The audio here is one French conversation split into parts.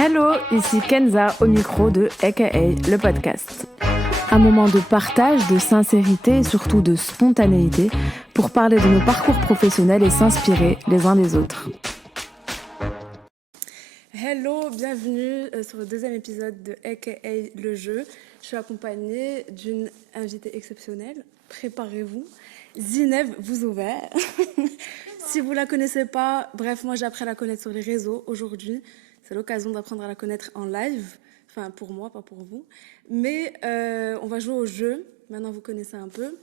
Hello, ici Kenza au micro de AKA le podcast. Un moment de partage, de sincérité et surtout de spontanéité pour parler de nos parcours professionnels et s'inspirer les uns des autres. Hello, bienvenue sur le deuxième épisode de AKA le jeu. Je suis accompagnée d'une invitée exceptionnelle. Préparez-vous. Zineb Bouzouver. Si vous ne la connaissez pas, bref, moi j'ai appris à la connaître sur les réseaux aujourd'hui. C'est l'occasion d'apprendre à la connaître en live. Enfin, pour moi, pas pour vous. Mais on va jouer au jeu. Maintenant, vous connaissez un peu.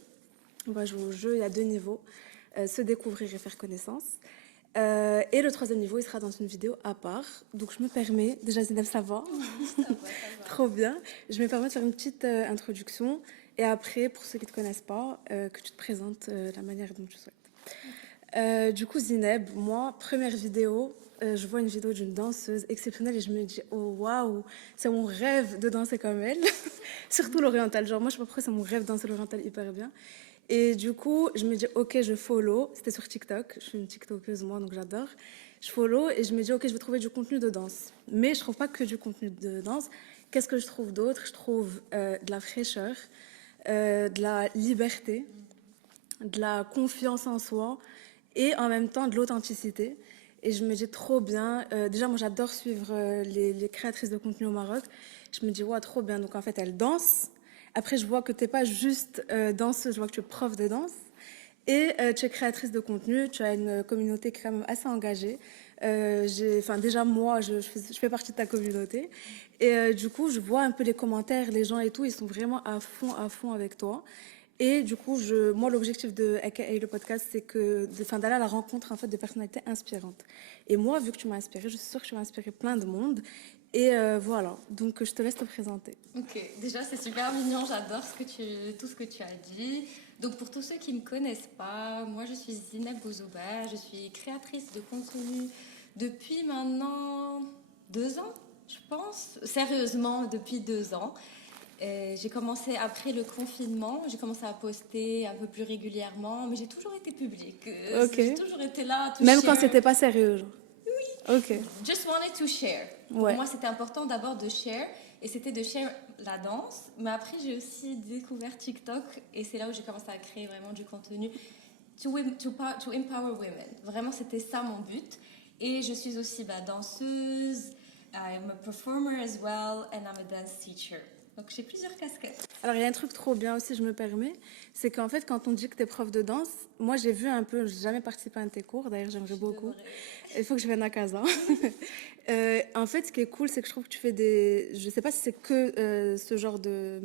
On va jouer au jeu. Il y a 2 niveaux. Se découvrir et faire connaissance. Et le 3e niveau, il sera dans une vidéo à part. Donc, je me permets... Déjà, Zineb, ça va? Ça va. Trop bien. Je me permets de faire une petite introduction. Et après, pour ceux qui ne te connaissent pas, que tu te présentes la manière dont tu souhaites. Du coup, Zineb, moi, première vidéo... je vois une vidéo d'une danseuse exceptionnelle et je me dis oh waouh, c'est mon rêve de danser comme elle. Surtout l'oriental, genre moi je sais pas pourquoi c'est mon rêve de danser l'oriental hyper bien. Et du coup je me dis ok, je follow, c'était sur TikTok, je suis une TikTokeuse moi donc j'adore. Je follow et je me dis ok, je vais trouver du contenu de danse. Mais je trouve pas que du contenu de danse. Qu'est-ce que je trouve d'autre? Je trouve de la fraîcheur, de la liberté, de la confiance en soi et en même temps de l'authenticité. Et je me dis trop bien. Déjà, moi, j'adore suivre les créatrices de contenu au Maroc. Je me dis, ouais, trop bien. Donc, en fait, elles dansent. Après, je vois que tu n'es pas juste danseuse, je vois que tu es prof de danse. Et tu es créatrice de contenu. Tu as une communauté quand même assez engagée. Déjà, moi, je fais partie de ta communauté. Et du coup, je vois un peu les commentaires, les gens et tout, ils sont vraiment à fond avec toi. Et du coup, moi, l'objectif de AKA le podcast, c'est d'aller à la rencontre en fait, de personnalités inspirantes. Et moi, vu que tu m'as inspirée, je suis sûre que tu vas inspirer plein de monde. Et voilà, donc je te laisse te présenter. Ok, déjà c'est super mignon, j'adore tout ce que tu as dit. Donc pour tous ceux qui ne me connaissent pas, moi je suis Zineb Bouzouver, je suis créatrice de contenu depuis maintenant 2 ans, je pense. Sérieusement, depuis 2 ans. J'ai commencé après le confinement, j'ai commencé à poster un peu plus régulièrement, mais j'ai toujours été publique. Ok. J'ai toujours été là. Même quand c'était pas sérieux, genre. Oui. Ok. Just wanted to share. Ouais. Pour moi, c'était important d'abord de share, et c'était de share la danse. Mais après, j'ai aussi découvert TikTok, et c'est là où j'ai commencé à créer vraiment du contenu to empower women. Vraiment, c'était ça mon but. Et je suis aussi danseuse, I'm a performer as well, and I'm a dance teacher. Donc, j'ai plusieurs casquettes. Alors, il y a un truc trop bien aussi, je me permets, c'est qu'en fait, quand on dit que tu es prof de danse, moi, j'ai vu un peu, j'ai jamais participé à un de tes cours, d'ailleurs, j'aimerais beaucoup. Il faut que je vienne à Casa. En fait, ce qui est cool, c'est que je trouve que tu fais je sais pas si c'est que ce genre de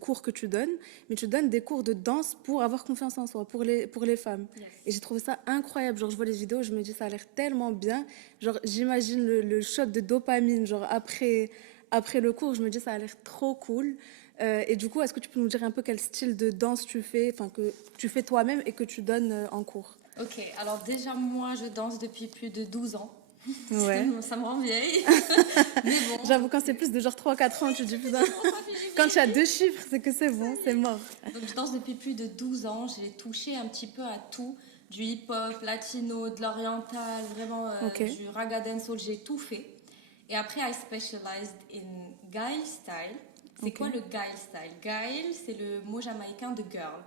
cours que tu donnes, mais tu donnes des cours de danse pour avoir confiance en soi, pour les femmes. Yes. Et j'ai trouvé ça incroyable. Genre, je vois les vidéos, je me dis, ça a l'air tellement bien. Genre, j'imagine le shot de dopamine, genre, après le cours, je me dis ça a l'air trop cool. Et du coup, est-ce que tu peux nous dire un peu quel style de danse tu fais, enfin que tu fais toi-même et que tu donnes en cours? Ok, alors déjà moi je danse depuis plus de 12 ans. Ouais. Ça me rend vieille. Mais bon. J'avoue, quand c'est plus de genre 3-4 ans, tu dis putain. Quand tu as 2 chiffres, c'est que c'est bon, c'est mort. Donc je danse depuis plus de 12 ans. J'ai touché un petit peu à tout. Du hip-hop, latino, de l'oriental, vraiment du raga dancehall, j'ai tout fait. Et après, I specialized in Gail style. C'est quoi le Gail style? Gail, c'est le mot jamaïcain de girl.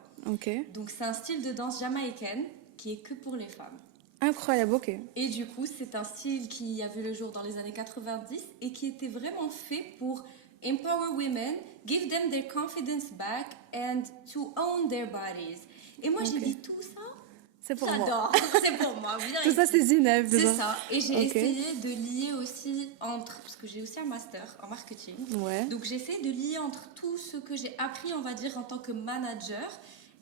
Donc c'est un style de danse jamaïcaine qui est que pour les femmes. Incroyable, ok. Et du coup, c'est un style qui a vu le jour dans les années 90 et qui était vraiment fait pour empower women, give them their confidence back and to own their bodies. Et moi, j'ai dit tout ça. C'est pour J'adore. moi. C'est pour moi. Tout ça, c'est Zineb. C'est ça. Et j'ai essayé de lier aussi parce que j'ai aussi un master en marketing. Ouais. Donc, j'ai essayé de lier entre tout ce que j'ai appris, on va dire, en tant que manager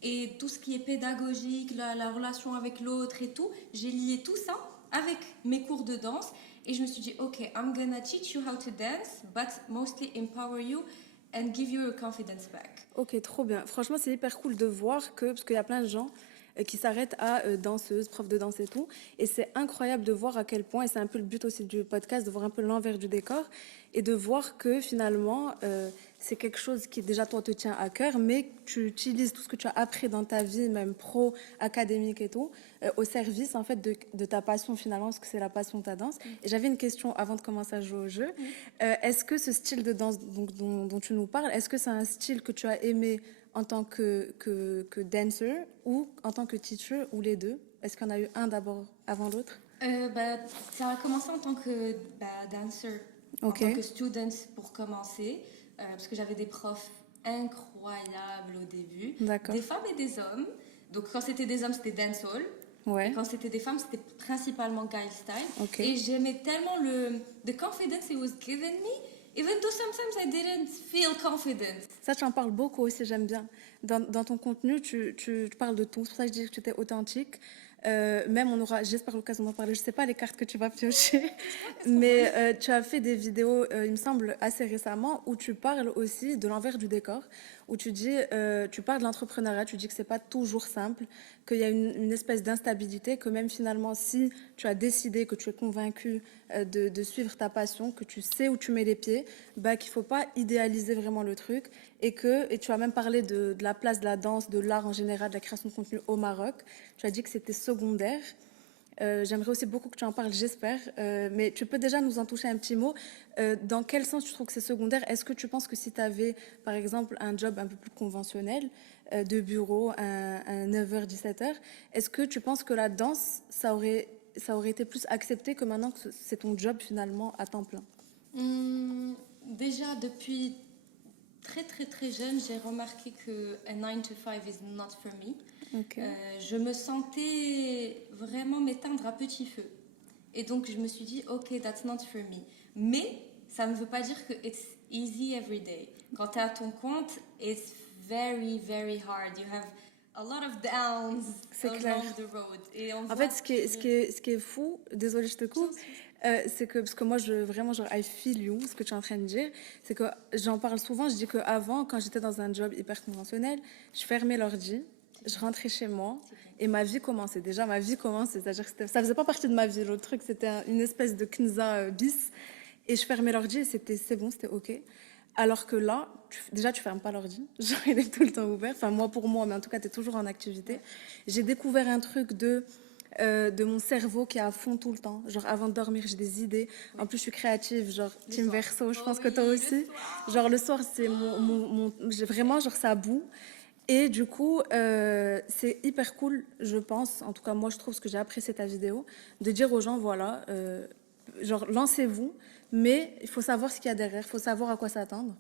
et tout ce qui est pédagogique, la relation avec l'autre et tout. J'ai lié tout ça avec mes cours de danse. Et je me suis dit, OK, I'm gonna teach you how to dance, but mostly empower you and give you your confidence back. Ok, trop bien. Franchement, c'est hyper cool de voir parce qu'il y a plein de gens qui s'arrêtent à danseuse, prof de danse et tout. Et c'est incroyable de voir à quel point, et c'est un peu le but aussi du podcast, de voir un peu l'envers du décor et de voir que finalement, c'est quelque chose qui déjà toi te tient à cœur, mais tu utilises tout ce que tu as appris dans ta vie, même pro, académique et tout, au service en fait de ta passion finalement, parce que c'est la passion de ta danse. Et j'avais une question avant de commencer à jouer au jeu. Est-ce que ce style de danse dont tu nous parles, est-ce que c'est un style que tu as aimé en tant que dancer ou en tant que teacher ou les deux? Est-ce qu'il y en a eu un d'abord avant l'autre? Ça a commencé en tant que dancer, en Ok, tant que student pour commencer, parce que j'avais des profs incroyables au début, d'accord. des femmes et des hommes. Donc quand c'était des hommes, c'était dancehall. Et Ouais, quand c'était des femmes, c'était principalement guy style. ok. Et j'aimais tellement the confidence it was giving me, even though sometimes I didn't feel confident. Ça, tu en parles beaucoup aussi, j'aime bien. Dans ton contenu, tu parles de tout. C'est pour ça que je dis que tu étais authentique. Même on aura, j'espère, l'occasion d'en parler. Je sais pas les cartes que tu vas piocher, mais tu as fait des vidéos, il me semble, assez récemment, où tu parles aussi de l'envers du décor, où tu dis, tu parles de l'entrepreneuriat, tu dis que c'est pas toujours simple, qu'il y a une espèce d'instabilité, que même finalement, si tu as décidé, que tu es convaincu de suivre ta passion, que tu sais où tu mets les pieds, bah, qu'il faut pas idéaliser vraiment le truc, et tu as même parlé de la place de la danse, de l'art en général, de la création de contenu au Maroc. Tu as dit que c'était secondaire. J'aimerais aussi beaucoup que tu en parles, j'espère. Mais tu peux déjà nous en toucher un petit mot. Dans quel sens tu trouves que c'est secondaire? Est-ce que tu penses que si tu avais, par exemple, un job un peu plus conventionnel, de bureau, un 9h, 17h, est-ce que tu penses que la danse, ça aurait été plus accepté que maintenant que c'est ton job finalement à temps plein? Déjà, depuis très très très jeune, j'ai remarqué que a 9 to 5 is not for me. Ok. Je me sentais vraiment m'éteindre à petit feu. Et donc je me suis dit, ok, that's not for me. Mais ça ne veut pas dire que it's easy every day. Quand tu es à ton compte, it's very very hard. You have a lot of downs C'est along clair. the road. Et on En voit fait, ce qui est fou, désolée, je te coupe, c'est que, parce que moi, vraiment, genre, I feel you, ce que tu es en train de dire, c'est que j'en parle souvent, je dis qu'avant, quand j'étais dans un job hyper conventionnel, je fermais l'ordi, je rentrais chez moi, et ma vie commençait. Déjà, ma vie commençait, c'est-à-dire que ça faisait pas partie de ma vie, le truc, c'était une espèce de knza bis, et je fermais l'ordi, et c'est bon, c'était OK. Alors que là, déjà, tu fermes pas l'ordi. Genre, il est tout le temps ouvert. Enfin, moi pour moi, mais en tout cas, tu es toujours en activité. J'ai découvert un truc de mon cerveau qui est à fond tout le temps. Genre, avant de dormir, j'ai des idées. En plus, je suis créative, genre, team verso, je pense que toi aussi. Genre, le soir, c'est j'ai vraiment, genre, ça bout. Et du coup, c'est hyper cool, je pense, en tout cas, moi, je trouve ce que j'ai apprécié ta vidéo, de dire aux gens, voilà, genre, lancez-vous, mais il faut savoir ce qu'il y a derrière, il faut savoir à quoi s'attendre.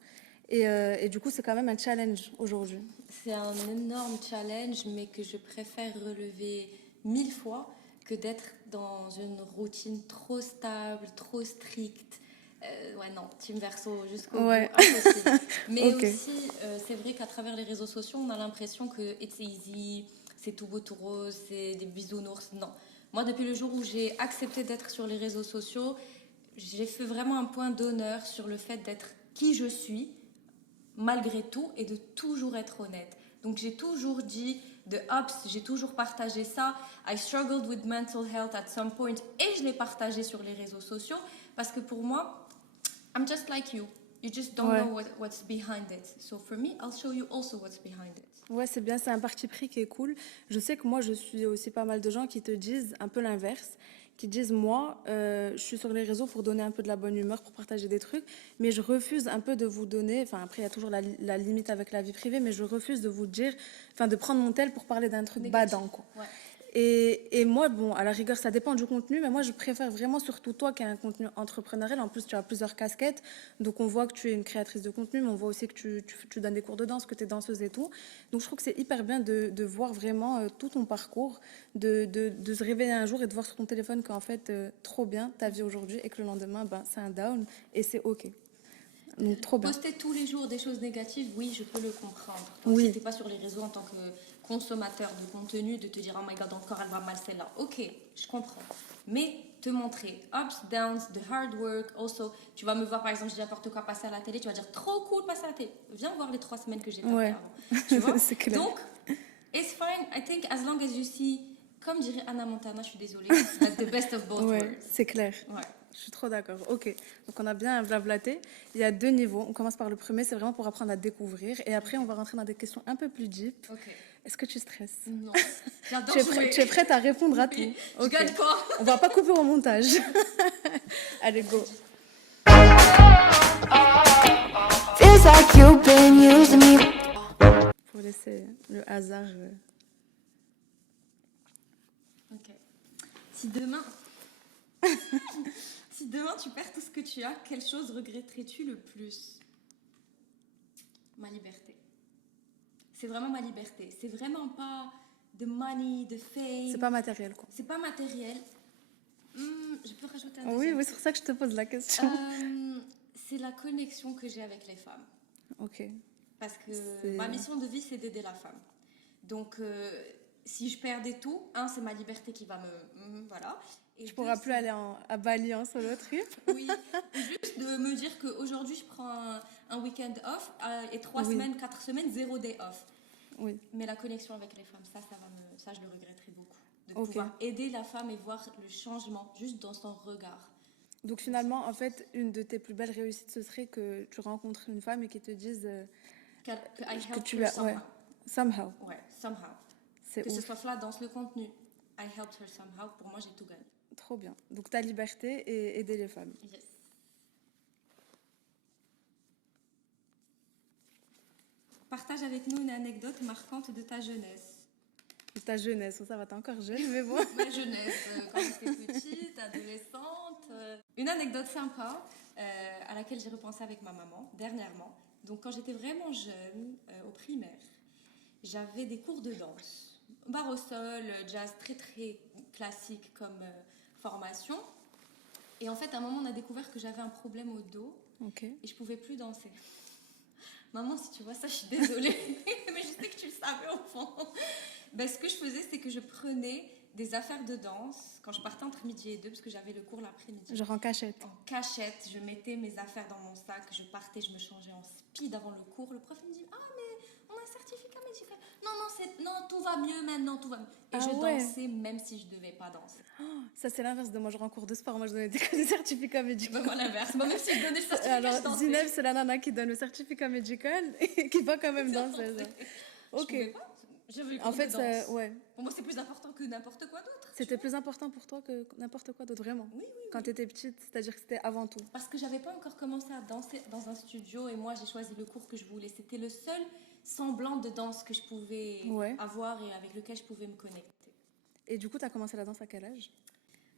Et du coup, c'est quand même un challenge aujourd'hui. C'est un énorme challenge, mais que je préfère relever 1000 fois que d'être dans une routine trop stable, trop stricte. Ouais, non, team verso jusqu'au bout, Ouais, impossible. Mais ok. aussi, c'est vrai qu'à travers les réseaux sociaux, on a l'impression que it's easy, c'est tout beau, tout rose, c'est des bisounours. Non. Moi, depuis le jour où j'ai accepté d'être sur les réseaux sociaux, j'ai fait vraiment un point d'honneur sur le fait d'être qui je suis, malgré tout, et de toujours être honnête. Donc j'ai toujours dit de ups, j'ai toujours partagé ça. I struggled with mental health at some point et je l'ai partagé sur les réseaux sociaux parce que pour moi, I'm just like you. You just don't Ouais. know what's behind it. So for me, I'll show you also what's behind it. Ouais, c'est bien, c'est un parti pris qui est cool. Je sais que moi, je suis aussi pas mal de gens qui te disent un peu l'inverse, qui disent moi, je suis sur les réseaux pour donner un peu de la bonne humeur, pour partager des trucs, mais je refuse un peu de vous donner, enfin après, il y a toujours la limite avec la vie privée, mais je refuse de vous dire, enfin de prendre mon tel pour parler d'un truc Négatif. badant, quoi. Ouais. Et moi, bon, à la rigueur, ça dépend du contenu, mais moi, je préfère vraiment, surtout toi, qui as un contenu entrepreneurial. En plus, tu as plusieurs casquettes. Donc, on voit que tu es une créatrice de contenu, mais on voit aussi que tu donnes des cours de danse, que tu es danseuse et tout. Donc, je trouve que c'est hyper bien de voir vraiment tout ton parcours, de se réveiller un jour et de voir sur ton téléphone qu'en fait, trop bien ta vie aujourd'hui et que le lendemain, ben, c'est un down et c'est OK. Donc, trop bien. Poster tous les jours des choses négatives, oui, je peux le comprendre. Donc, Oui. si t'es pas sur les réseaux en tant que consommateur de contenu, de te dire oh my god encore elle va mal celle-là. Ok, je comprends. Mais te montrer ups, downs, the hard work. Also, tu vas me voir par exemple, je dis n'importe quoi passer à la télé, tu vas dire trop cool passer à la télé. Viens voir les 3 semaines que j'ai tapé Ouais. avant. Tu vois. C'est clair. Donc, it's fine. I think as long as you see, comme dirait Anna Montana, je suis désolée, that's the best of both Ouais, worlds. c'est clair. Ouais. Je suis trop d'accord. Ok, donc on a bien blablaté. Il y a 2 niveaux. On commence par le premier, c'est vraiment pour apprendre à découvrir. Et après, on va rentrer dans des questions un peu plus deep. Ok. Est-ce que tu stresses? Non. J'adore Tu es, jouer. tu es prête à répondre à tout? Oui. Je Ok. gagne pas. On va pas couper au montage. Allez, go. Feels like you've been using me. Pour laisser le hasard. Ok. Si demain... si demain tu perds tout ce que tu as, quelle chose regretterais-tu le plus? Ma liberté. C'est vraiment ma liberté. C'est vraiment pas de money, de fame. C'est pas matériel, quoi. C'est pas matériel. Je peux rajouter un Oui, deuxième oui, c'est pour ça que je te pose la question. c'est la connexion que j'ai avec les femmes. Ok. Parce que C'est- ma mission de vie, c'est d'aider la femme. Donc, si je perdais tout, c'est ma liberté qui va me... voilà. Et Tu pourras plus aller à Bali en solo trip. Oui, juste de me dire qu'aujourd'hui, je prends un week-end off et 3 Oui. semaines, 4 semaines, 0 day off. Oui. Mais la connexion avec les femmes, ça je le regretterai beaucoup. De Ok. pouvoir aider la femme et voir le changement juste dans son regard. Donc finalement, en fait, une de tes plus belles réussites, ce serait que tu rencontres une femme et qu'elle te dise Que I que helped tu her l'as... somehow. Ouais, somehow. Ouais, somehow. C'est Que ce ouf. soit là dans le contenu. I helped her somehow. Pour moi, j'ai tout gagné. Trop bien. Donc ta liberté et aider les femmes. Yes. Partage avec nous une anecdote marquante de ta jeunesse. De ta jeunesse, ça va, t'es encore jeune, mais bon. Ma jeunesse, quand j'étais petite, adolescente. Une anecdote sympa à laquelle j'ai repensé avec ma maman dernièrement. Donc quand j'étais vraiment jeune, au primaire, j'avais des cours de danse. Barre au sol, jazz très très classique comme formation. Et en fait, à un moment, on a découvert que j'avais un problème au dos Ok. et je pouvais plus danser. Maman, si tu vois ça, je suis désolée, mais je sais que tu le savais au fond. Ben, ce que je faisais, c'est que je prenais des affaires de danse quand je partais entre midi et 2, parce que j'avais le cours l'après-midi. Genre en cachette. En cachette, je mettais mes affaires dans mon sac, je partais, je me changeais en speed avant le cours. Le prof il me dit: ah, mais on a un certificat médical. Non, tout va mieux maintenant, tout va mieux. Et Ah je ouais. dansais même si je devais pas danser. Ça, c'est l'inverse de moi. Je rends cours de sport. Moi, je donnais des certificats médicaux. Ben, moi, l'inverse. Moi, même si je donnais le certificat, je Alors, dansais. Zineb, c'est la nana qui donne le certificat médical et qui va quand même danser. Genre. Je Ok. pouvais pas. J'avais le En cours fait, de danse. ouais. Pour moi, c'est plus important que n'importe quoi d'autre. C'était plus important pour toi que n'importe quoi d'autre, vraiment. Oui. Quand t'étais petite, c'est-à-dire que c'était avant tout. Parce que j'avais pas encore commencé à danser dans un studio et moi j'ai choisi le cours que je voulais. C'était le seul semblant de danse que je pouvais Ouais. avoir et avec lequel je pouvais me connecter. Et du coup, t'as commencé la danse à quel âge?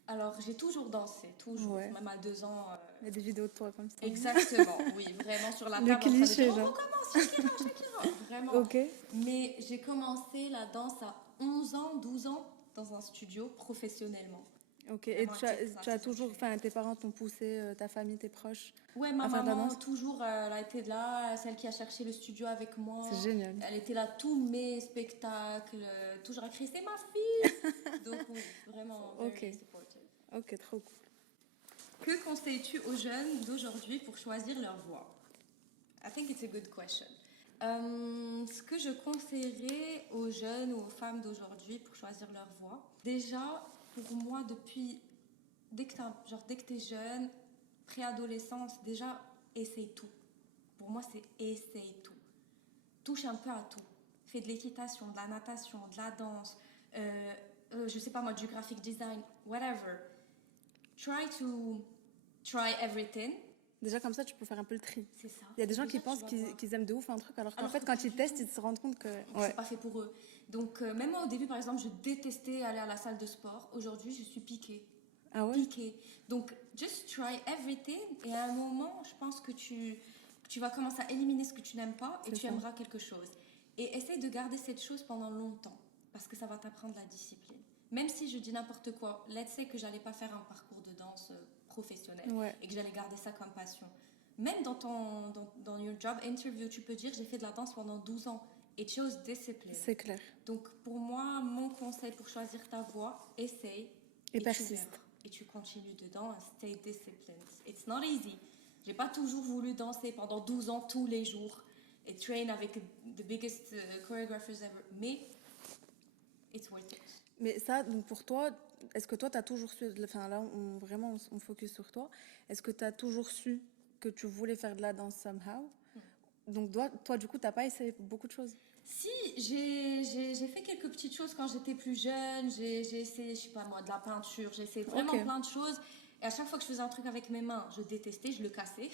Alors j'ai toujours dansé, toujours, Ouais. même à 2 ans. Il y a des vidéos de toi comme ça. Exactement, oui, vraiment sur la Le table. cliché, en train de dire, genre. on recommence, Shakira. Vraiment. Ok. Mais j'ai commencé la danse à 11 ans, 12 ans dans un studio professionnellement. Ok. Et Vraiment, tu as toujours, enfin, tes parents t'ont poussé, ta famille, tes proches. Ouais, ma À faire de la maman, danse. toujours, elle a été là, celle qui a cherché le studio avec moi. C'est génial. Elle était là, tous mes spectacles, toujours à crier, c'est ma fille. Donc, oui, vraiment, Ok. very supportive. Ok, trop cool. Que conseilles-tu aux jeunes d'aujourd'hui pour choisir leur voie? I think it's a good question. Ce que je conseillerais aux jeunes ou aux femmes d'aujourd'hui pour choisir leur voie, déjà, pour moi, dès que t'es jeune, préadolescence, déjà, essaye tout. Pour moi, c'est essaye tout. Touche un peu à tout. Fais de l'équitation, de la natation, de la danse, je sais pas moi, du graphic design, whatever. Try everything. Déjà, comme ça, tu peux faire un peu le tri. C'est ça. Il y a des gens Déjà, qui pensent tu vas qu'ils voir. qu'ils aiment de ouf un truc, alors qu'en Alors fait, que quand pas ils du testent, tout. ils se rendent compte que. C'est Ouais. pas fait pour eux. Donc, même moi, au début, par exemple, je détestais aller à la salle de sport. Aujourd'hui, je suis piquée. Ah ouais? Piquée. Donc, just try everything. Et à un moment, je pense que tu vas commencer à éliminer ce que tu n'aimes pas et C'est tu ça. aimeras quelque chose. Et essaye de garder cette chose pendant longtemps parce que ça va t'apprendre la discipline. Même si je dis n'importe quoi, let's say que j'allais pas faire un parcours de danse professionnel Ouais. et que j'allais garder ça comme passion. Même dans your job interview, tu peux dire j'ai fait de la danse pendant 12 ans. It shows discipline. C'est clair. Donc pour moi, mon conseil pour choisir ta voie, essaye Et tu persiste. verras. Et tu continues dedans and stay disciplined. It's not easy. J'ai pas toujours voulu danser pendant 12 ans tous les jours et train avec the biggest choreographers ever. Mais it's worth it. Mais ça, donc pour toi, est-ce que toi, tu as toujours su, enfin là, on focus sur toi, est-ce que tu as toujours su que tu voulais faire de la danse somehow? Donc toi, du coup, t'as pas essayé beaucoup de choses? Si, j'ai fait quelques petites choses quand j'étais plus jeune. J'ai essayé, je sais pas moi, de la peinture. J'ai essayé vraiment Ok. plein de choses. Et à chaque fois que je faisais un truc avec mes mains, je détestais, je le cassais.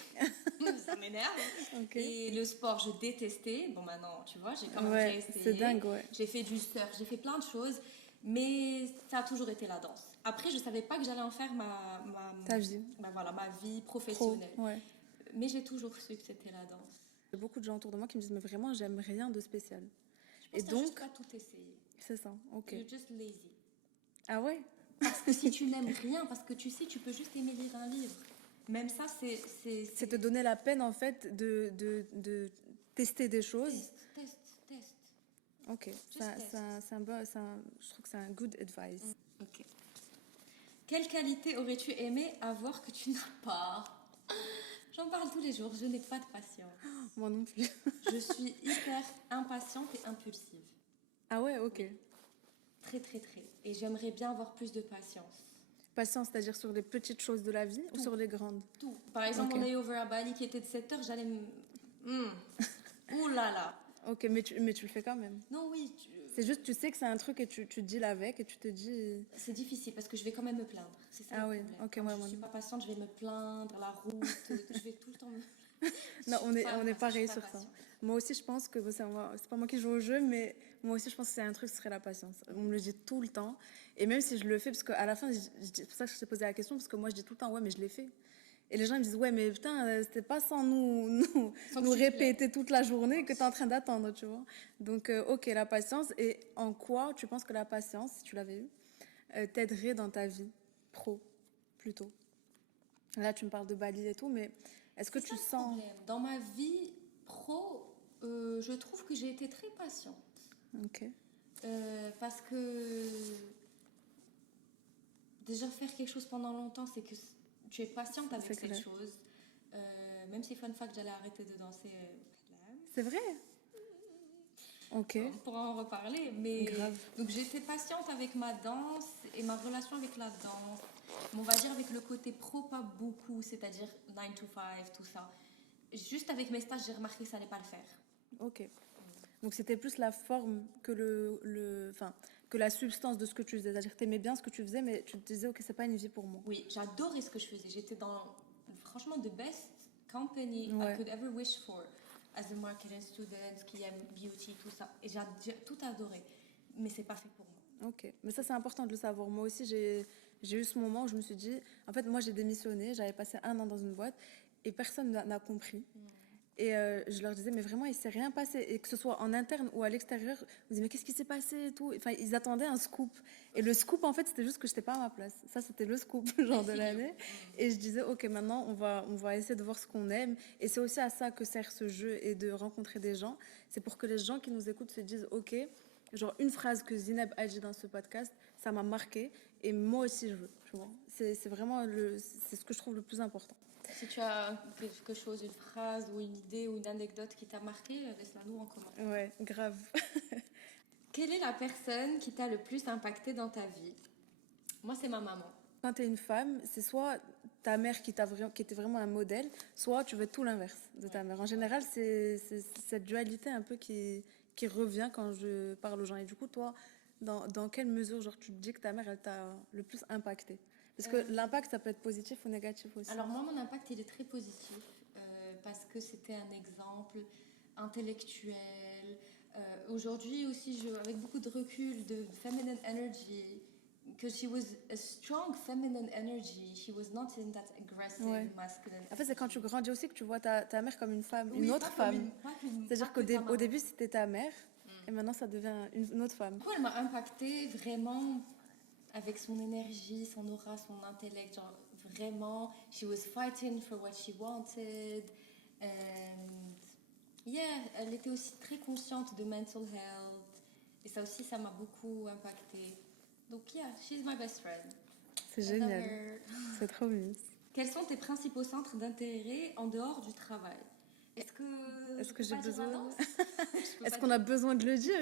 Ça m'énerve. Ok. Et le sport, je détestais. Bon, maintenant, tu vois, j'ai quand même Ouais, c'est essayé. dingue, ouais. J'ai fait du surf, j'ai fait plein de choses. Mais ça a toujours été la danse. Après, je savais pas que j'allais en faire Ta vie. voilà, ma vie Pro, professionnelle. ouais. Mais j'ai toujours su que c'était la danse. J'ai beaucoup de gens autour de moi qui me disent, mais vraiment, j'aime rien de spécial. Je pense Et que t'as juste donc, pas tout essayé. c'est ça, ok. You're just lazy. Ah ouais? Parce que si tu n'aimes rien, parce que tu sais, tu peux juste aimer lire un livre. Même ça, C'est te donner la peine, en fait, de tester des choses. Test. Ok, Just test. je trouve que c'est un good advice. Ok. Quelle qualité aurais-tu aimé avoir que tu n'as pas? J'en parle tous les jours, je n'ai pas de patience. Moi non plus. Je suis hyper impatiente et impulsive. Ah ouais, ok. Très, très, très. Et j'aimerais bien avoir plus de patience. Patience, c'est-à-dire sur les petites choses de la vie ou Tout. sur les grandes? Tout. Par exemple, Ok. mon layover à Bali qui était de 7 heures, j'allais me... Ouh là là. Ok, mais tu le fais quand même. Non, oui, C'est juste, tu sais que c'est un truc et tu deals avec et tu te dis... c'est difficile parce que je vais quand même me plaindre. C'est ça Ah le oui, problème. ok, Quand ouais, je moi suis non. pas patiente, je vais me plaindre, la route, je vais tout le temps me... Non, on est je suis pareil pas sur ça. patiente. Moi aussi, je pense que bon, c'est pas moi qui joue au jeu, mais moi aussi, je pense que c'est un truc, ce serait la patience. On me le dit tout le temps. Et même si je le fais, parce qu'à la fin, c'est pour ça que je t'ai posé la question, parce que moi, je dis tout le temps, ouais, mais je l'ai fait. Et les gens ils me disent, ouais, mais putain, c'était pas sans Sans que nous tu te répéter toute la journée que tu es en train d'attendre, tu vois. Donc, ok, la patience. Et en quoi tu penses que la patience, si tu l'avais eu, t'aiderait dans ta vie pro, plutôt? Là, tu me parles de Bali et tout, mais est-ce que C'est ça tu le sens... problème. Dans ma vie pro, je trouve que j'ai été très patiente. Ok, Parce que déjà faire quelque chose pendant longtemps, c'est que tu es patiente avec c'est cette clair. chose. Même si fun fact, j'allais arrêter de danser. C'est vrai? Ok, On pourra en reparler, mais grave. donc j'étais patiente avec ma danse et ma relation avec la danse. Mais on va dire avec le côté pro, pas beaucoup, c'est-à-dire 9 to 5, tout ça. Juste avec mes stages, j'ai remarqué que ça n'allait pas le faire. Ok. Donc c'était plus la forme que enfin, que la substance de ce que tu faisais. C'est-à-dire que tu aimais bien ce que tu faisais, mais tu te disais, ok, c'est pas une vie pour moi. Oui, j'adorais ce que je faisais. J'étais dans, franchement, the best company I Ouais. could ever wish for as a marketing student qui aime beauty, tout ça. Et j'ai tout adoré. Mais c'est pas fait pour moi. Ok. Mais ça, c'est important de le savoir. Moi aussi, j'ai eu ce moment où je me suis dit, en fait, moi, j'ai démissionné. J'avais passé 1 an dans une boîte et personne n'a compris. Et je leur disais, mais vraiment, il s'est rien passé. Et que ce soit en interne ou à l'extérieur, on me disait, mais qu'est-ce qui s'est passé et tout. Enfin, ils attendaient un scoop. Et le scoop, en fait, c'était juste que je n'étais pas à ma place. Ça, c'était le scoop, genre de l'année. Et je disais, ok, maintenant, on va essayer de voir ce qu'on aime. Et c'est aussi à ça que sert ce jeu et de rencontrer des gens. C'est pour que les gens qui nous écoutent se disent, ok, genre une phrase que Zineb a dit dans ce podcast, ça m'a marqué. Et moi aussi, je veux. Tu vois. C'est vraiment c'est ce que je trouve le plus important. Si tu as quelque chose, une phrase ou une idée ou une anecdote qui t'a marqué, laisse-la nous en commentaire. Ouais, grave. Quelle est la personne qui t'a le plus impacté dans ta vie? Moi, c'est ma maman. Quand tu es une femme, c'est soit ta mère qui était vraiment un modèle, soit tu veux tout l'inverse de ta mère. En général, c'est cette dualité un peu qui revient quand je parle aux gens. Et du coup, toi, dans quelle mesure genre, tu te dis que ta mère, elle t'a le plus impacté? Parce que l'impact, ça peut être positif ou négatif aussi. Alors moi, mon impact, il est très positif parce que c'était un exemple intellectuel. Aujourd'hui aussi, avec beaucoup de recul, de feminine energy, que she was a strong feminine energy. She was not in that aggressive Ouais. masculine. En fait, c'est quand tu grandis aussi que tu vois ta mère comme une femme, Oui, une autre pas comme femme. C'est-à-dire pas que ta qu'au maman. début, c'était ta mère, et maintenant, ça devient une autre femme. Du coup, elle m'a impactée vraiment avec son énergie, son aura, son intellect. Genre, vraiment, she was fighting for what she wanted. And yeah, elle était aussi très consciente de mental health. Et ça aussi, ça m'a beaucoup impactée. Donc, yeah, she's my best friend. C'est I love génial. her. C'est trop mignon. Quels sont tes principaux centres d'intérêt en dehors du travail? Est-ce que j'ai besoin Est-ce pas qu'on a besoin de le dire?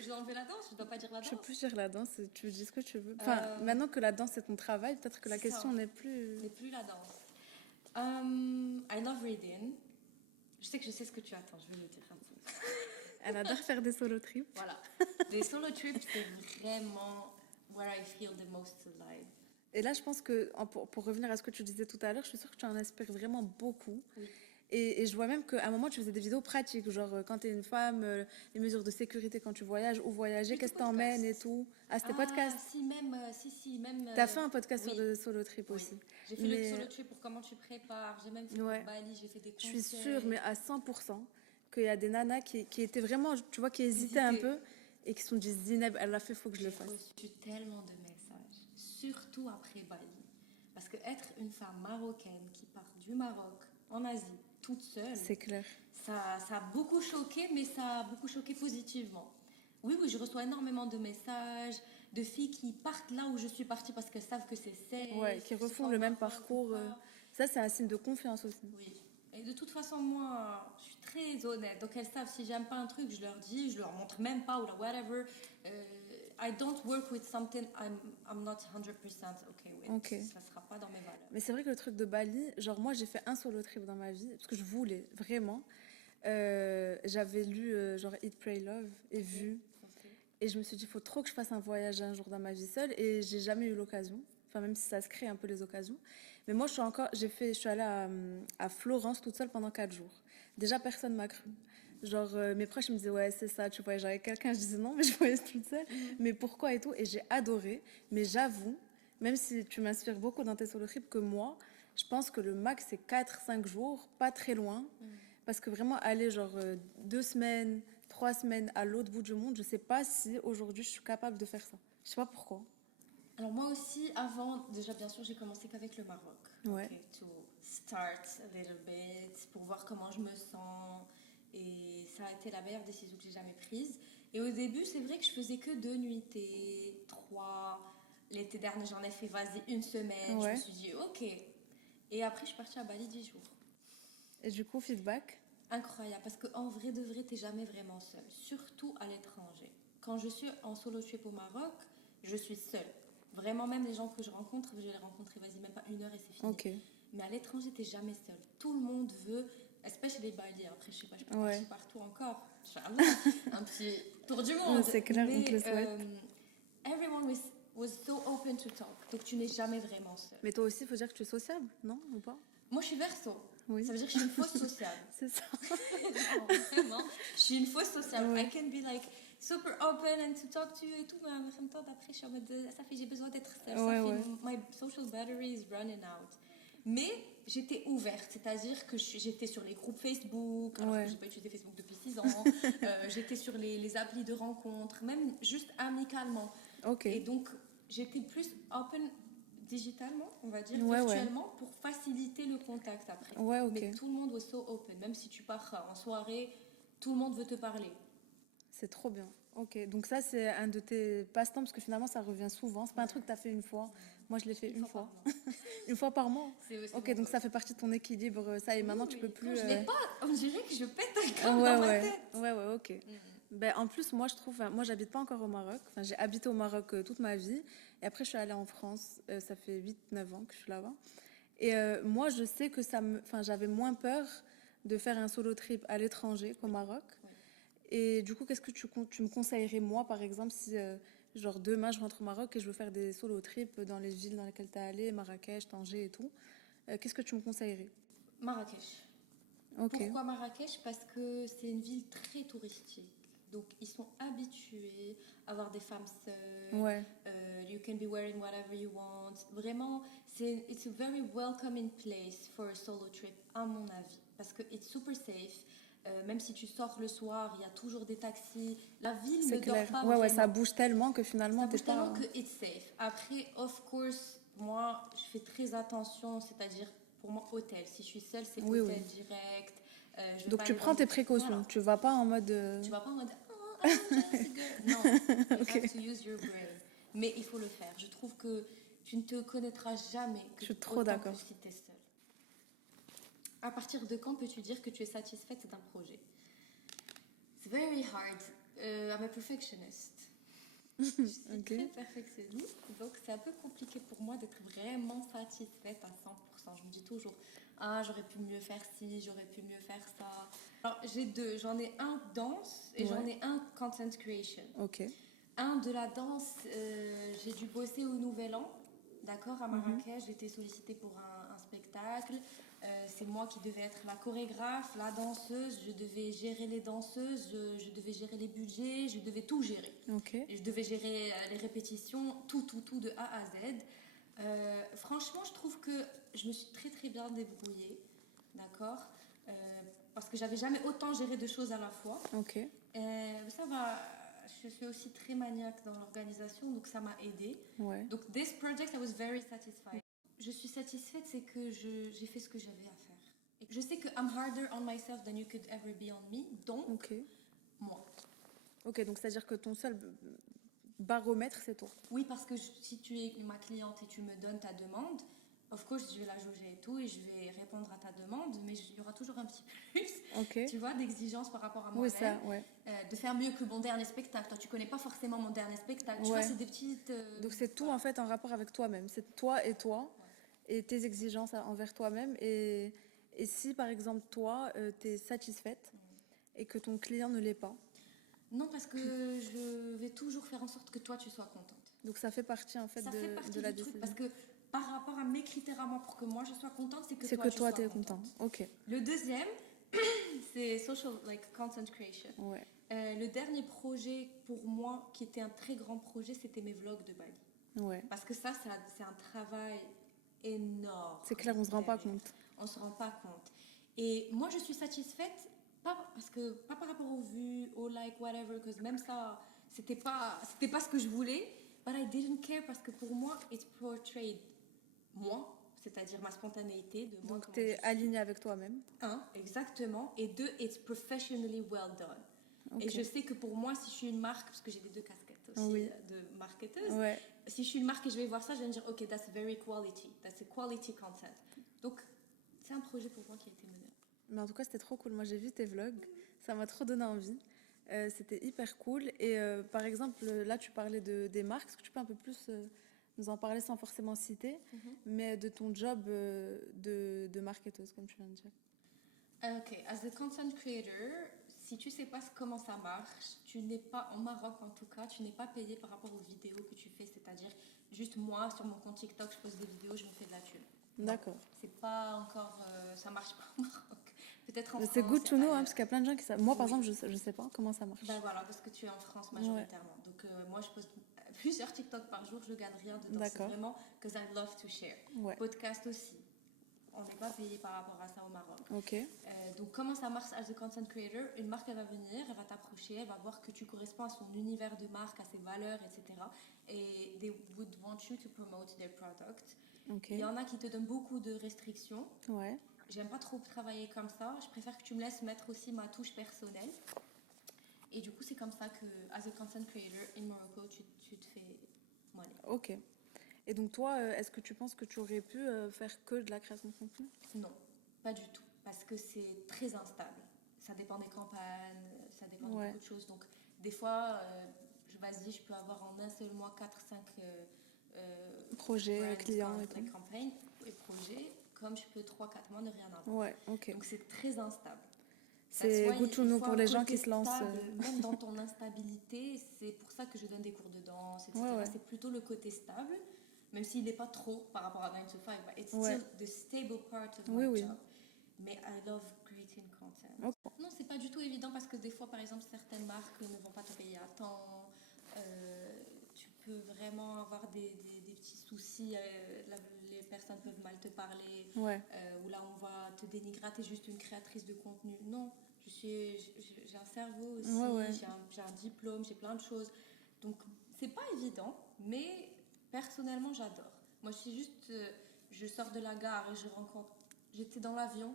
je dois enlever la danse, je dois pas dire la danse. Tu peux dire la danse, tu dis ce que tu veux. Enfin, maintenant que la danse est ton travail, peut-être que la c'est question ça. n'est plus... C'est plus la danse. I love reading. Je sais que je sais ce que tu attends, je vais le dire un peu. Elle adore faire des solo trips. Voilà. Les solo trips, c'est vraiment where I feel the most alive. Et là, je pense que, pour revenir à ce que tu disais tout à l'heure, je suis sûre que tu en inspires vraiment beaucoup. Oui. Et je vois même qu'à un moment, tu faisais des vidéos pratiques, genre quand tu es une femme, les mesures de sécurité quand tu voyages, où voyager, Oui, qu'est-ce que des podcasts. t'emmènes et tout. Ah, c'était podcast. Si, même. Si, même. T'as fait un podcast oui. sur le solo trip Oui. aussi. J'ai fait le solo trip pour comment tu prépares. J'ai même fait Ouais. pour Bali, j'ai fait des Je conseils. suis sûre, mais à 100%, qu'il y a des nanas qui étaient vraiment, tu vois, qui hésitaient un peu et qui se sont dit Zineb, elle l'a fait, faut que je le fasse. J'ai reçu tellement de messages, surtout après Bali. Parce que être une femme marocaine qui part du Maroc en Asie toute seule, C'est clair. ça a beaucoup choqué, mais ça a beaucoup choqué positivement. Oui, je reçois énormément de messages de filles qui partent là où je suis partie parce qu'elles savent que c'est safe. Ouais, qui refont le même parcours. Ça, c'est un signe de confiance aussi. Oui. Et de toute façon, moi, je suis très honnête. Donc, elles savent, si j'aime pas un truc, je leur dis, je leur montre même pas ou whatever. I don't work with something I'm not 100% okay with. Ok. Ça sera pas dans mes valeurs. Mais c'est vrai que le truc de Bali, genre moi, j'ai fait un solo trip dans ma vie, parce que je voulais, vraiment. J'avais lu genre Eat, Pray, Love et vu. Okay. Et je me suis dit, il faut trop que je fasse un voyage un jour dans ma vie seule. Et j'ai jamais eu l'occasion. Enfin, même si ça se crée un peu les occasions. Mais moi, je suis allée à Florence toute seule pendant 4 jours. Déjà, personne m'a cru. Genre, mes proches me disaient, ouais, c'est ça, tu voyages avec quelqu'un. Je disais, non, mais je voyage toute seule. Mais pourquoi et tout. Et j'ai adoré. Mais j'avoue, même si tu m'inspires beaucoup dans tes solo trips, que moi, je pense que le max, c'est 4-5 jours, pas très loin. Parce que vraiment, aller genre 2 semaines, 3 semaines à l'autre bout du monde, je sais pas si aujourd'hui je suis capable de faire ça. Je sais pas pourquoi. Alors moi aussi, avant, déjà bien sûr, j'ai commencé qu'avec le Maroc. Ouais. Okay, to start a little bit, pour voir comment je me sens. Et ça a été la meilleure décision que j'ai jamais prise. Et au début, c'est vrai que je faisais que 2 nuitées, 3. L'été dernier, j'en ai fait, vas-y, 1 semaine. Ouais. Je me suis dit, ok. Et après, je suis partie à Bali 10 jours. Et du coup, feedback? Incroyable, parce qu'en vrai de vrai, t'es jamais vraiment seule, surtout à l'étranger. Quand je suis en solo trip au Maroc, je suis seule. Vraiment, même les gens que je rencontre, je vais les rencontrer, vas-y, même pas 1 heure et c'est fini. Ok. Mais à l'étranger, t'es jamais seule. Tout le monde veut, especially Bali, après, je sais pas, je peux partir partout encore. Inch'Allah, un petit tour du monde. C'est clair, mais, on te le souhaite. Everyone was so open to talk, donc tu n'es jamais vraiment seule. Mais toi aussi, il faut dire que tu es sociable, non? Ou pas? Moi, je suis verso. Oui. Ça veut dire que je suis une fausse sociable. C'est ça. Non, vraiment, je suis une fausse sociable. I can be like super open and to talk to you et tout, mais en même temps, d'après, je suis en mode, ça fait, j'ai besoin d'être seule. My social battery is running out. Mais j'étais ouverte, c'est-à-dire que j'étais sur les groupes Facebook, alors que j'ai pas utilisé Facebook depuis 6 ans. J'étais sur les applis de rencontres, même juste amicalement. Ok. Et donc, j'étais plus open digitalement, on va dire, virtuellement, pour faciliter le contact après. Ouais, ok. Mais tout le monde was so open. Même si tu pars en soirée, tout le monde veut te parler. C'est trop bien. Ok, donc ça, c'est un de tes passe-temps, parce que finalement, ça revient souvent. C'est pas un truc que tu as fait une fois. Moi, je l'ai fait une fois. Une fois par mois. Ok, donc ça fait partie de ton équilibre. Ça, et maintenant, tu peux plus... Je l'ai pas. On dirait que je pète un câble dans ma tête. Ouais, ok. Ben, en plus, moi, je trouve... Moi, j'habite pas encore au Maroc. Enfin, j'ai habité au Maroc toute ma vie. Et après, je suis allée en France. Ça fait 8-9 ans que je suis là-bas. Et moi, je sais que j'avais moins peur de faire un solo trip à l'étranger qu'au Maroc. Et du coup, qu'est-ce que tu me conseillerais, moi, par exemple, si, genre, demain, je rentre au Maroc et je veux faire des solo trips dans les villes dans lesquelles tu es allé, Marrakech, Tanger et tout. Qu'est-ce que tu me conseillerais? Marrakech. Okay. Pourquoi Marrakech? Parce que c'est une ville très touristique. Donc, ils sont habitués à avoir des femmes seules. Ouais. You can be wearing whatever you want. Vraiment, it's a very welcoming place for a solo trip, à mon avis. Parce que it's super safe. Même si tu sors le soir, il y a toujours des taxis. La ville ne dort pas vraiment. Ouais, ça bouge tellement que finalement, t'es pas... Ça bouge tellement que it's safe. Après, of course, moi, je fais très attention. C'est-à-dire, pour moi, hôtel. Si je suis seule, c'est hôtel direct. Donc, tu prends tes précautions. Voilà. Tu vas pas en mode... Tu vas pas en mode... Oh, Jessica. Non, you have to use your brain. Mais il faut le faire. Je trouve que tu ne te connaîtras jamais que je suis trop d'accord. Si tu es seule. À partir de quand peux-tu dire que tu es satisfaite d'un projet? It's very hard. I'm a perfectionist. Je suis très perfectionniste, donc c'est un peu compliqué pour moi d'être vraiment satisfaite à 100%. Je me dis toujours, ah, j'aurais pu mieux faire ci, j'aurais pu mieux faire ça. Alors, j'ai deux. J'en ai un danse et j'en ai un content creation. Ok. Un de la danse, j'ai dû bosser au Nouvel An, d'accord, à Marrakech. J'ai été sollicitée pour un spectacle. C'est moi qui devais être la chorégraphe, la danseuse. Je devais gérer les danseuses, je devais gérer les budgets, je devais tout gérer. Ok. Et je devais gérer les répétitions, tout de A à Z. Franchement, je trouve que je me suis très très bien débrouillée, d'accord, parce que j'avais jamais autant géré de choses à la fois. Ok. Ça va. Je suis aussi très maniaque dans l'organisation, donc ça m'a aidée. Ouais. Donc, this project, I was very satisfied. Je suis satisfaite, c'est que j'ai fait ce que j'avais à faire. Et je sais que I'm harder on myself than you could ever be on me, donc Ok. moi. Ok, donc c'est-à-dire que ton seul baromètre, c'est toi. Oui, parce que si tu es ma cliente et tu me donnes ta demande, of course, je vais la jauger et tout, et je vais répondre à ta demande, mais il y aura toujours un petit plus, Ok. tu vois, d'exigence par rapport à Oui, moi-même. ça, ouais. De faire mieux que mon dernier spectacle. Toi, tu connais pas forcément mon dernier spectacle. Tu Ouais. vois, c'est des petites... Donc c'est tout en fait en rapport avec toi-même. C'est toi et tes exigences envers toi-même. Et si par exemple toi, tu es satisfaite et que ton client ne l'est pas, Non, parce que je vais toujours faire en sorte que toi, tu sois contente. donc ça fait partie en fait Ça fait partie de la du truc, décision. parce que par rapport à mes critères à moi, pour que moi, je sois contente, c'est que C'est toi, que tu toi, sois tu es contente. content. Ok. Le deuxième, c'est social, like, content creation. Ouais. Le dernier projet, pour moi, qui était un très grand projet, c'était mes vlogs de Bali. Ouais. Parce que ça, c'est un travail énorme. C'est clair, on se rend pas derrière. compte. On se rend pas compte. Et moi, je suis satisfaite, pas par rapport aux vues, aux likes, whatever, parce que même ça, c'était pas ce que je voulais. But I didn't care, parce que pour moi, it portrayed moi, c'est-à-dire ma spontanéité de moi. Donc tu es aligné avec toi-même. Un, exactement. Et deux, it's professionally well done. Ok. Et je sais que pour moi, si je suis une marque, parce que j'ai les deux casquettes aussi Oui. de marketeuse, Ouais. si je suis une marque et je vais voir ça, je vais me dire, ok, that's very quality, that's a quality content. Donc, c'est un projet pour moi qui a été mené. Mais en tout cas, c'était trop cool. Moi, j'ai vu tes vlogs. Ça m'a trop donné envie. C'était hyper cool. Et par exemple, là, tu parlais des marques. Est-ce que tu peux un peu plus nous en parler sans forcément citer, mais de ton job de marketeuse, comme tu viens de dire? Ok, as a content creator, si tu sais pas comment ça marche, tu n'es pas, en Maroc en tout cas, tu n'es pas payé par rapport aux vidéos que tu fais. C'est-à-dire, juste moi, sur mon compte TikTok, je pose des vidéos, je me fais de la thune. D'accord. C'est pas encore, ça marche pas au Maroc. Peut-être en France. C'est good to know, ailleurs. parce qu'il y a plein de gens qui savent. Moi, par Oui. exemple, je sais pas comment ça marche. Ben voilà, parce que tu es en France majoritairement. Donc moi, je poste plusieurs TikTok par jour, je gagne rien dedans. D'accord. C'est vraiment because I love to share. Ouais. Podcast aussi. On n'est pas payé par rapport à ça au Maroc. Ok. Donc comment ça marche as a content creator? Une marque, elle va venir, elle va t'approcher, elle va voir que tu corresponds à son univers de marque, à ses valeurs, etc. Et they would want you to promote their product. Ok. Il y en a qui te donnent beaucoup de restrictions. Ouais. J'aime pas trop travailler comme ça. Je préfère que tu me laisses mettre aussi ma touche personnelle. Et du coup, c'est comme ça que, as a content creator in Morocco, tu te fais money. Ok. Et donc toi, est-ce que tu penses que tu aurais pu faire que de la création de contenu? Non, pas du tout. Parce que c'est très instable. Ça dépend des campagnes, ça dépend de beaucoup de choses. Donc, des fois, je peux avoir en un seul mois 4-5 projets, clients et tout. campagnes et projets, comme je peux 3-4 mois ne rien avoir. Ouais, ok. Donc, c'est très instable. C'est good to know pour les gens qui se lancent. Même dans ton instabilité, c'est pour ça que je donne des cours de danse, etc. Ouais. C'est plutôt le côté stable, même s'il n'est pas trop par rapport à 9 to 5. But it's still the stable part of my job. Mais I love creating content. Okay. Non, c'est pas du tout évident parce que des fois, par exemple, certaines marques ne vont pas te payer à temps. Tu peux vraiment avoir des petits soucis. Les personnes peuvent mal te parler. Ou là, on va te dénigrer, t'es juste une créatrice de contenu. Non, j'ai un cerveau aussi, j'ai un diplôme, j'ai plein de choses. Donc, c'est pas évident, mais personnellement, j'adore. Moi, je sors de la gare et je rencontre... J'étais dans l'avion,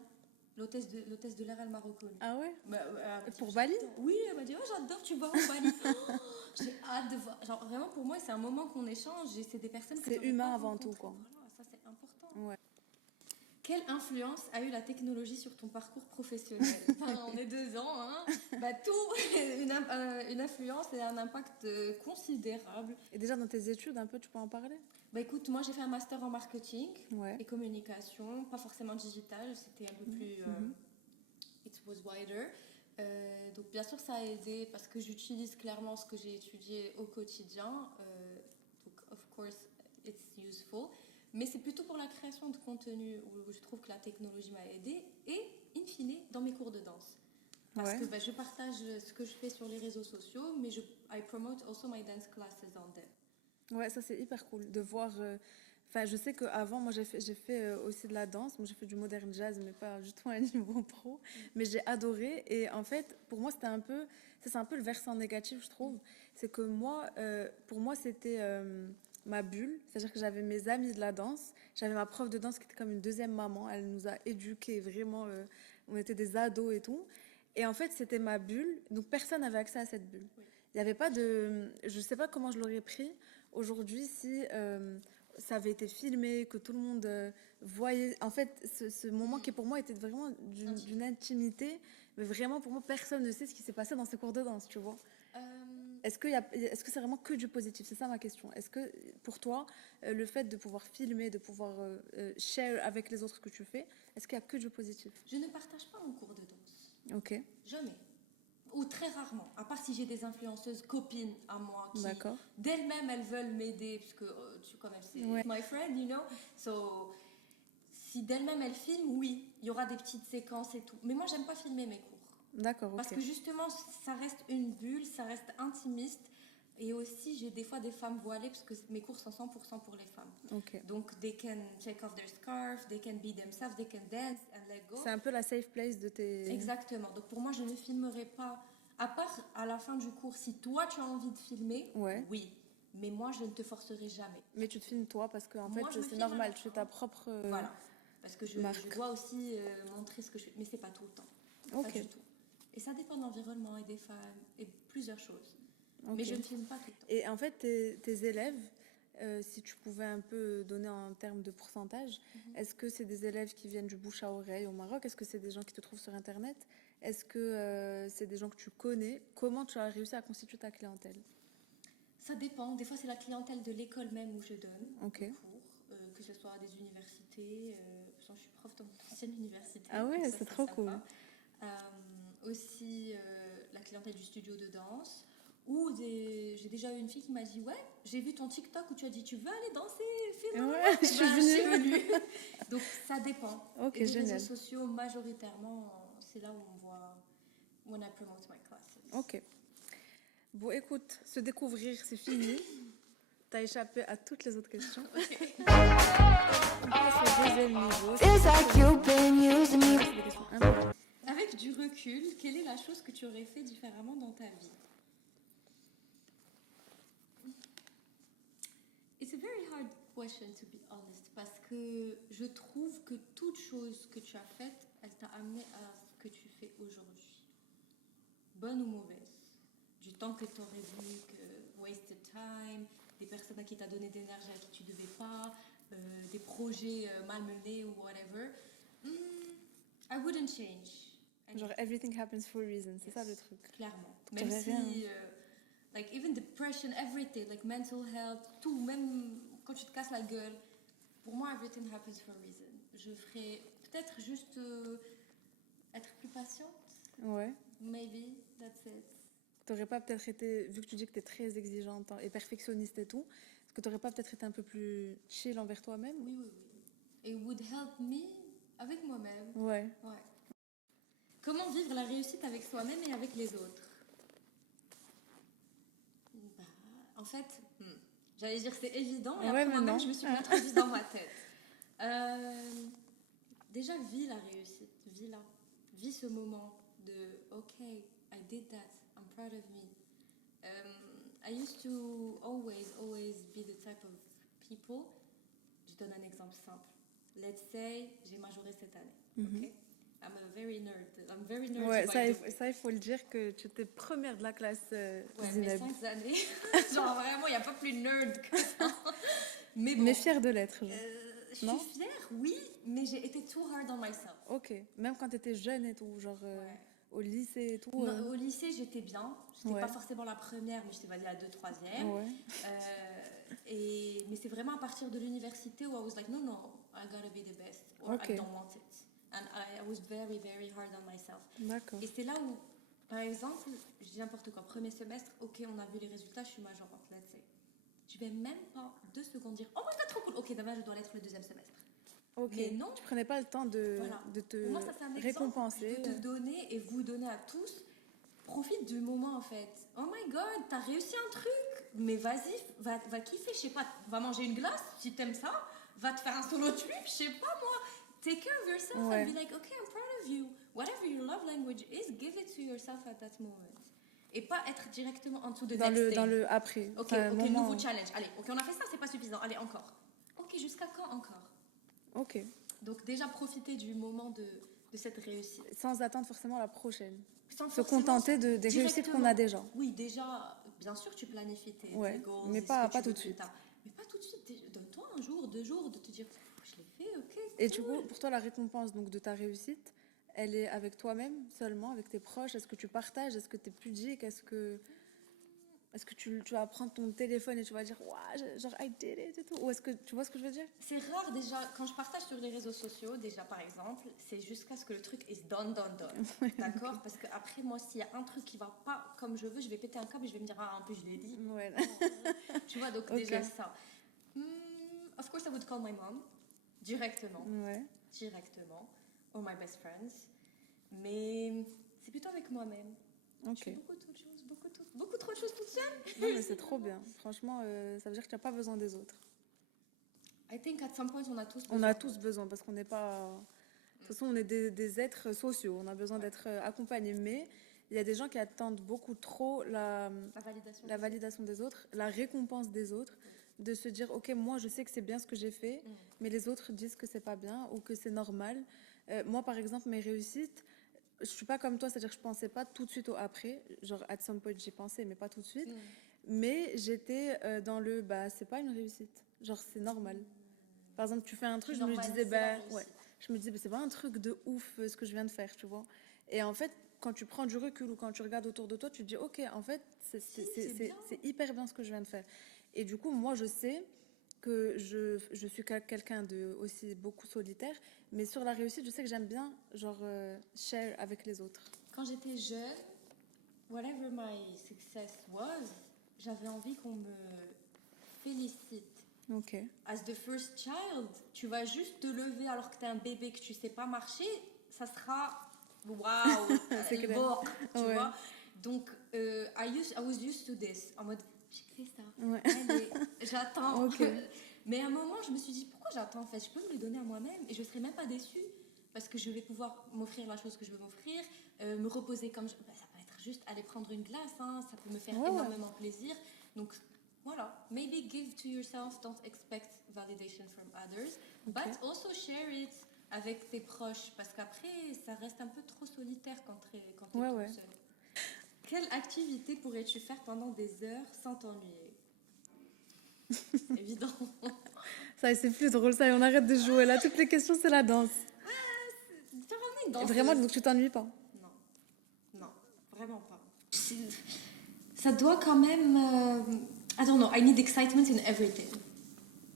l'hôtesse de l'air, elle m'a reconnue. Ah ouais? Pour dit, Bali? Oui, elle m'a dit, oh j'adore, tu vas au Bali. J'ai hâte de voir. Genre vraiment pour moi, c'est un moment qu'on échange et c'est des personnes que c'est humain avant tout, quoi. Voilà, ça c'est important. Ouais. Quelle influence a eu la technologie sur ton parcours professionnel? Enfin, on est 2 ans, hein. Bah, une influence et un impact considérable. Et déjà dans tes études, un peu, tu peux en parler? Bah écoute, moi j'ai fait un master en marketing Ouais. et communication, pas forcément digital, c'était un peu plus... it was wider. Donc bien sûr ça a aidé parce que j'utilise clairement ce que j'ai étudié au quotidien. Donc of course it's useful. Mais c'est plutôt pour la création de contenu où je trouve que la technologie m'a aidé et in fine dans mes cours de danse. Parce Ouais. que je partage ce que je fais sur les réseaux sociaux, mais I promote also my dance classes on them. Ouais, ça c'est hyper cool de voir. Enfin, je sais qu'avant, moi j'ai fait aussi de la danse. Moi j'ai fait du modern jazz, mais pas du tout à un niveau pro. Mais j'ai adoré. Et en fait, pour moi, c'était un peu. Ça, c'est un peu le versant négatif, je trouve. C'est que moi, pour moi, c'était ma bulle. C'est-à-dire que j'avais mes amis de la danse. J'avais ma prof de danse qui était comme une deuxième maman. Elle nous a éduqués vraiment. On était des ados et tout. Et en fait, c'était ma bulle. Donc personne n'avait accès à cette bulle. Oui. Il n'y avait pas de. Je sais pas comment je l'aurais pris aujourd'hui si ça avait été filmé, que tout le monde voyait. En fait, ce moment qui pour moi était vraiment d'une intimité, mais vraiment pour moi, personne ne sait ce qui s'est passé dans ces cours de danse, tu vois. Est-ce que c'est vraiment que du positif? C'est ça ma question. Est-ce que pour toi, le fait de pouvoir filmer, de pouvoir share avec les autres ce que tu fais, est-ce qu'il y a que du positif? Je ne partage pas mon cours de danse. Ok, Jamais. Ou très rarement. À part si j'ai des influenceuses copines à moi qui, d'accord. d'elles-mêmes, elles veulent m'aider, parce que tu connais, c'est Ouais. my friend, you know. So, si d'elles-mêmes elles filment, oui, il y aura des petites séquences et tout. Mais moi, j'aime pas filmer mes cours. D'accord, ok. Parce que justement, ça reste une bulle, ça reste intimiste. Et aussi, j'ai des fois des femmes voilées, parce que mes cours sont 100% pour les femmes. Ok. Donc, they can take off their scarf, they can be themselves, they can dance and let go. C'est un peu la safe place de tes... Exactement. Donc, pour moi, je ne filmerai pas, à part à la fin du cours, si toi, tu as envie de filmer, Ouais. oui. Mais moi, je ne te forcerai jamais. Mais tu te filmes toi parce que en Moi, fait je me c'est filme normal, à la tu fais fin. ta propre Voilà. Parce que je marque. dois aussi montrer ce que je fais. Mais c'est pas tout le temps. Ok. Pas du tout. Et ça dépend de l'environnement et des femmes et plusieurs choses. Ok. Mais je ne filme pas tout le temps. Et en fait tes élèves, si tu pouvais un peu donner en termes de pourcentage, est-ce que c'est des élèves qui viennent du bouche à oreille au Maroc? Est-ce que c'est des gens qui te trouvent sur internet? Est-ce que c'est des gens que tu connais? Comment tu as réussi à constituer ta clientèle? Ça dépend. Des fois, c'est la clientèle de l'école même où je donne Ok. des cours, que ce soit à des universités. Je suis prof dans mon ancienne université. Ah ouais, donc ça, c'est trop cool. Aussi, la clientèle du studio de danse. Ou j'ai déjà eu une fille qui m'a dit, ouais, j'ai vu ton TikTok où tu as dit, tu veux aller danser, filme-moi. Ouais, je suis venue. Donc ça dépend. Ok, Et les génial. réseaux sociaux, majoritairement, c'est là où on voit when I promote my classes. Ok. Bon, écoute, se découvrir, c'est fini. T'as échappé à toutes les autres questions. On passe au deuxième niveau. Feels like you've been using me. C'est des questions un peu... Avec du recul, quelle est la chose que tu aurais fait différemment dans ta vie? It's a very hard question, to be honest, parce que je trouve que toute chose que tu as faite, elle t'a amené à ce que tu fais aujourd'hui. Bonne ou mauvaise. Du temps que tu aurais vu, que wasted time, des personnes à qui t'as donné d'énergie à qui tu devais pas, des projets mal menés ou whatever. I wouldn't change. Genre, everything happens for a reason, c'est ça le truc. Clairement. T'aurais Même rien. si, like, even depression, everything, like mental health, tout, même quand tu te casses la gueule, pour moi, everything happens for a reason. Je ferais peut-être juste être plus patiente. Ouais. Maybe, that's it. T'aurais pas peut-être été, vu que tu dis que t'es très exigeante et perfectionniste et tout, est-ce que t'aurais pas peut-être été un peu plus chill envers toi-même? Oui, oui, oui. It would help me avec moi-même. Ouais. Ouais. Comment vivre la réussite avec soi-même et avec les autres? Bah, en fait, j'allais dire que c'est évident, et Ouais, après mais moi-même, non. je me suis introduite dans ma tête. Déjà, vis la réussite, vis-la. Vis ce moment de « OK, I did that, I'm proud of me ». I used to always be the type of people. Je donne un exemple simple. Let's say, j'ai majoré cette année. OK? I'm very nerdy. Ouais, by ça, the way. il faut le dire que tu étais première de la classe Ouais, mais Zineb. 5 années. Genre, vraiment, il n'y a pas plus nerd que ça. Mais bon. Mais fière de l'être. Genre. Je Non? suis fière, oui, mais j'ai été too hard on myself. Ok. Même quand t'étais jeune et tout, genre Ouais. au lycée et tout. Non, au lycée, j'étais bien. J'étais Ouais. pas forcément la première, mais j'étais la 2, 3e. Ouais. Mais c'est vraiment à partir de l'université où I was like, no, no, I gotta be the best, or Ok. I don't want it. And I was very, very hard on myself. D'accord. Et c'est là où, par exemple, je dis n'importe quoi, premier semestre, ok, on a vu les résultats, je suis majorante, let's say. Je vais même pas 2 secondes dire, oh my god, trop cool, ok, demain je dois l'être le 2e semestre. Ok. Mais non. Tu prenais pas le temps Voilà. de te Pour moi, ça c'est un exemple récompenser. que je peux te donner et vous donner à tous. Profite du moment en fait. Oh my god, t'as réussi un truc, mais vas-y, va kiffer, je sais pas, va manger une glace si t'aimes ça, va te faire un solo trip, je sais pas moi. Take care of yourself Ouais. and be like, okay, I'm proud of you. Whatever your love language is, give it to yourself at that moment. Et pas être directement en dessous de Dans next le, thing. dans le après. Ok, Enfin, ok, moment- nouveau challenge. Allez, ok, on a fait ça, c'est pas suffisant. Allez, encore. Ok, jusqu'à quand encore? Ok. Donc déjà profiter du moment de cette réussite. Sans attendre forcément la prochaine. Sans Se forcément contenter des réussites qu'on directement. a déjà. Oui, déjà, bien sûr, tu planifies tes Ouais, goals, mais et ce pas- que pas tu veux tout de plus suite. tard. Mais pas tout de suite. Donne-toi un jour, 2 jours, de te dire, je l'ai fait, ok. Et du cool. coup, pour toi, la récompense donc, de ta réussite, elle est avec toi-même seulement, avec tes proches? Est-ce que tu partages? Est-ce que tu es pudique? Est-ce que tu vas prendre ton téléphone et tu vas dire, ouais, genre, I did it et tout? Ou est-ce que tu vois ce que je veux dire? C'est rare déjà, quand je partage sur les réseaux sociaux, déjà par exemple, c'est jusqu'à ce que le truc is done. D'accord? Parce qu'après, moi, s'il y a un truc qui va pas comme je veux, je vais péter un câble et je vais me dire, ah, en plus, je l'ai dit. Ouais. Tu vois, donc Ok. déjà ça. Of course, I would call my mom directement. Ouais. Directement, or my best friends, mais c'est plutôt avec moi-même. Je Ok. fais beaucoup trop de choses toute seule. Non, mais c'est trop bien. Franchement, ça veut dire que tu n'as pas besoin des autres. I think at some point on a tous besoin. On a tous besoin parce qu'on n'est pas. De toute façon, on est des êtres sociaux. On a besoin d'être accompagnés. Mais il y a des gens qui attendent beaucoup trop La validation. la validation des autres, la récompense des autres, de se dire ok, moi je sais que c'est bien ce que j'ai fait, mais les autres disent que c'est pas bien ou que c'est normal. Moi par exemple, mes réussites, je suis pas comme toi, c'est-à-dire que je pensais pas tout de suite au après. Genre at some point j'y pensais, mais pas tout de suite. Mais j'étais dans le bah c'est pas une réussite. Genre c'est normal. Par exemple, tu fais un truc, Tu je me normalises disais la bah réussite. ouais, je me disais bah, c'est pas un truc de ouf ce que je viens de faire, tu vois. Et en fait, quand tu prends du recul ou quand tu regardes autour de toi, tu te dis ok, en fait c'est bien. c'est hyper bien ce que je viens de faire. Et du coup, moi je sais que je suis quelqu'un de aussi beaucoup solitaire, mais sur la réussite, je sais que j'aime bien genre share avec les autres. Quand j'étais jeune, whatever my success was, j'avais envie qu'on me félicite. Ok. As the first child, tu vas juste te lever alors que t'es un bébé, que tu sais pas marcher, ça sera waouh, C'est clair. bon, tu Ouais. vois. Donc, I was used to this, en mode j'ai fait ça, Ouais. allez, j'attends. Ok. Mais à un moment, je me suis dit pourquoi j'attends en fait, je peux me le donner à moi-même et je serai même pas déçue parce que je vais pouvoir m'offrir la chose que je veux m'offrir, me reposer comme ça peut être juste aller prendre une glace, hein, ça peut me faire Ouais, ouais. énormément plaisir. Donc voilà, maybe give to yourself, don't expect validation from others, but also share it avec tes proches, parce qu'après, ça reste un peu trop solitaire quand t'es Ouais, tout ouais. seul. Quelle activité pourrais-tu faire pendant des heures sans t'ennuyer? Évident. Ça, c'est plus drôle, ça, et on arrête de jouer. Là, toutes les questions, c'est la danse. T'as ramené une danseuse. Vraiment, donc tu t'ennuies pas. Non, vraiment pas. Ça doit quand même... I don't know, I need excitement in everything.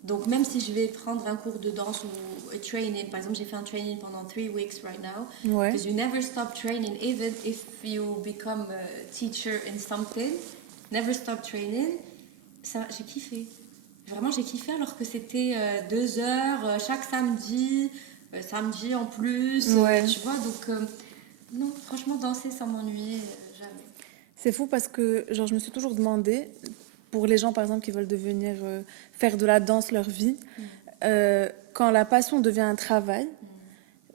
Donc même si je vais prendre un cours de danse ou a training, par exemple j'ai fait un training pendant 3 weeks right now, Ouais. because you never stop training, even if you become a teacher in something, never stop training. Ça, j'ai kiffé. Vraiment j'ai kiffé alors que c'était 2 heures chaque samedi, samedi en plus, Ouais. tu vois, donc non, franchement danser sans m'ennuyer, jamais. C'est fou parce que genre, je me suis toujours demandé, pour les gens par exemple qui veulent devenir faire de la danse leur vie, quand la passion devient un travail,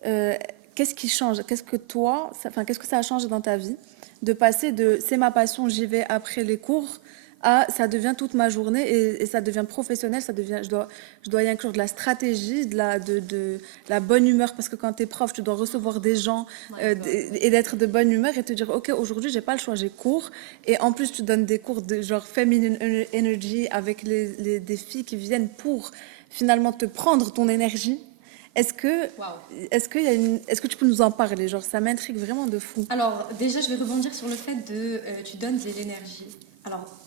qu'est-ce qui change? Qu'est-ce que ça a changé dans ta vie de passer de c'est ma passion, j'y vais après les cours à ça devient toute ma journée et ça devient professionnel, ça devient je dois y inclure de la stratégie, de la bonne humeur parce que quand tu es prof, tu dois recevoir des gens et d'être de bonne humeur et te dire OK, aujourd'hui, j'ai pas le choix, j'ai cours et en plus tu donnes des cours de genre feminine energy avec des filles qui viennent pour finalement te prendre ton énergie. Est-ce que, Waouh. est-ce que tu peux nous en parler? Genre, ça m'intrigue vraiment de fou. Alors, déjà, je vais rebondir sur le fait de tu donnes de l'énergie. Alors,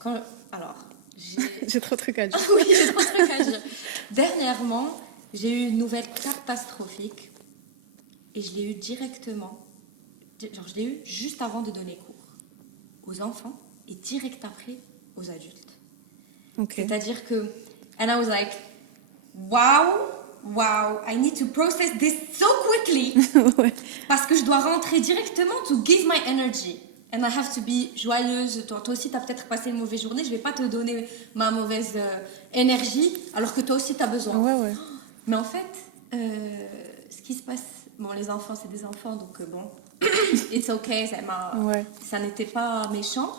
j'ai. J'ai trop de trucs à dire. Oui, j'ai trop de trucs à dire. Dernièrement, j'ai eu une nouvelle catastrophique et je l'ai eu directement. Genre, je l'ai eu juste avant de donner cours aux enfants et direct après aux adultes. Ok. C'est-à-dire que, and I was like, wow, I need to process this so quickly. Ouais. Parce que je dois rentrer directement to give my energy. And I have to be joyeuse. Toi aussi, tu as peut-être passé une mauvaise journée. Je vais pas te donner ma mauvaise énergie alors que toi aussi, tu as besoin. Ouais. Mais en fait, ce qui se passe... Bon, les enfants, c'est des enfants, donc bon, it's okay, Ouais. ça n'était pas méchant.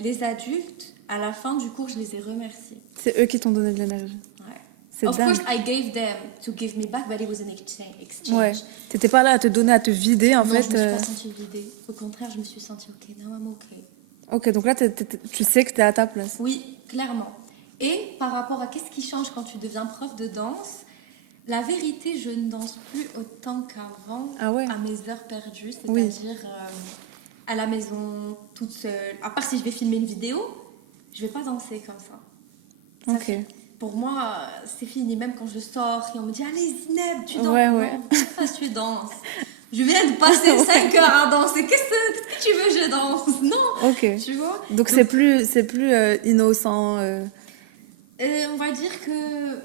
Les adultes, à la fin du cours, je les ai remerciés. C'est eux qui t'ont donné de l'énergie. Ouais. C'est Of dingue. course, I gave them to give me back, but it was an exchange. Ouais. T'étais pas là à te donner, à te vider, en Non, fait. je me suis pas sentie vidée. Au contraire, je me suis sentie ok, now I'm okay. Ok, donc là, tu sais que t'es à ta place. Oui, clairement. Et par rapport à qu'est-ce qui change quand tu deviens prof de danse, la vérité, je ne danse plus autant qu'avant Ah ouais. à mes heures perdues, Oui. c'est-à-dire à la maison, toute seule. À part si je vais filmer une vidéo, je vais pas danser comme ça. Ça, Ok. pour moi, c'est fini. Même quand je sors et on me dit allez Zineb, tu danses. Ouais, Non, ouais. pourquoi tu danses. Je viens de passer 5 heures à danser. Qu'est-ce que tu veux, je danse. Non, Ok. tu vois. Donc c'est plus innocent. On va dire que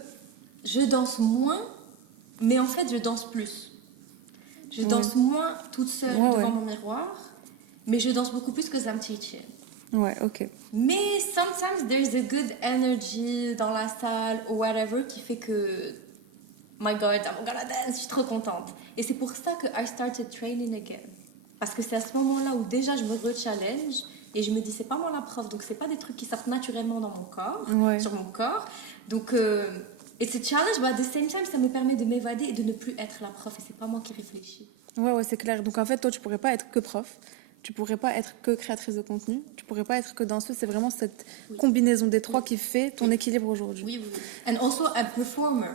je danse moins, mais en fait, je danse plus. Je danse moins toute seule devant mon miroir, mais je danse beaucoup plus que I'm teaching. Ouais, ok. Mais sometimes there's a good energy dans la salle ou whatever qui fait que my God, I'm gonna dance, je suis trop contente. Et c'est pour ça que I started training again. Parce que c'est à ce moment-là où déjà je me re-challenge et je me dis c'est pas moi la prof, donc c'est pas des trucs qui sortent naturellement dans mon corps, sur mon corps. Donc it's a challenge, but at the same time ça me permet de m'évader et de ne plus être la prof et c'est pas moi qui réfléchis. Ouais, c'est clair. Donc en fait, toi, tu pourrais pas être que prof. Tu pourrais pas être que créatrice de contenu. Tu pourrais pas être que danseuse. C'est vraiment cette combinaison des trois qui fait ton équilibre aujourd'hui. Oui. And also a performer,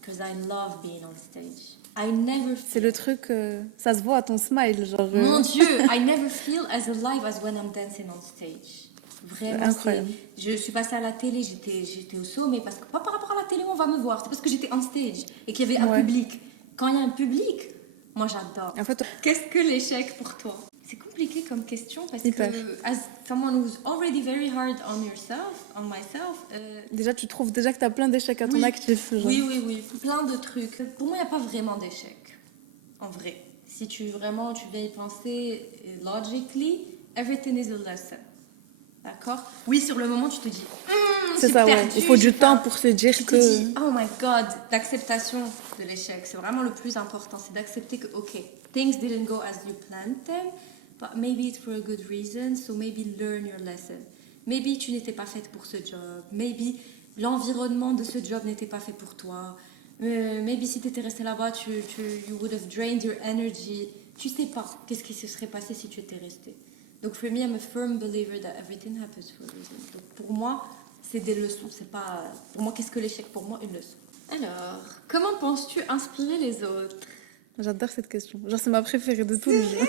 because I love being on stage. I never C'est le truc, ça se voit à ton smile, genre. Mon Dieu, I never feel as alive as when I'm dancing on stage. Vraiment, incroyable. Je suis passée à la télé, j'étais au sommet, parce que pas par rapport à la télé où on va me voir, c'est parce que j'étais on stage et qu'il y avait un public. Quand il y a un public, moi j'adore. En fait, Qu'est-ce que l'échec pour toi? C'est compliqué comme question parce Hyper. que as someone who's already very hard on yourself, on myself. déjà, tu trouves déjà que tu as plein d'échecs à ton actif. Genre. Oui, plein de trucs. Pour moi, il n'y a pas vraiment d'échec, en vrai. Si tu viens y penser logically, everything is a lesson. D'accord? Oui, sur le moment, tu te dis, c'est ça, perdu, il faut du temps pour se dire tu que. te dis, oh my God, l'acceptation de l'échec, c'est vraiment le plus important. C'est d'accepter que, ok, things didn't go as you planned them, but maybe it's for a good reason, so maybe learn your lesson. Maybe tu n'étais pas faite pour ce job. Maybe l'environnement de ce job n'était pas fait pour toi. Maybe si tu étais restée là-bas, you would have drained your energy. Tu sais pas qu'est-ce qui se serait passé si tu étais restée. Donc, for me, I'm a firm believer that everything happens for a reason. Donc, pour moi, c'est des leçons. C'est pas... Pour moi, qu'est-ce que l'échec? Pour moi, une leçon. Alors, comment penses-tu inspirer les autres? J'adore cette question. Genre, c'est ma préférée de tous les jours.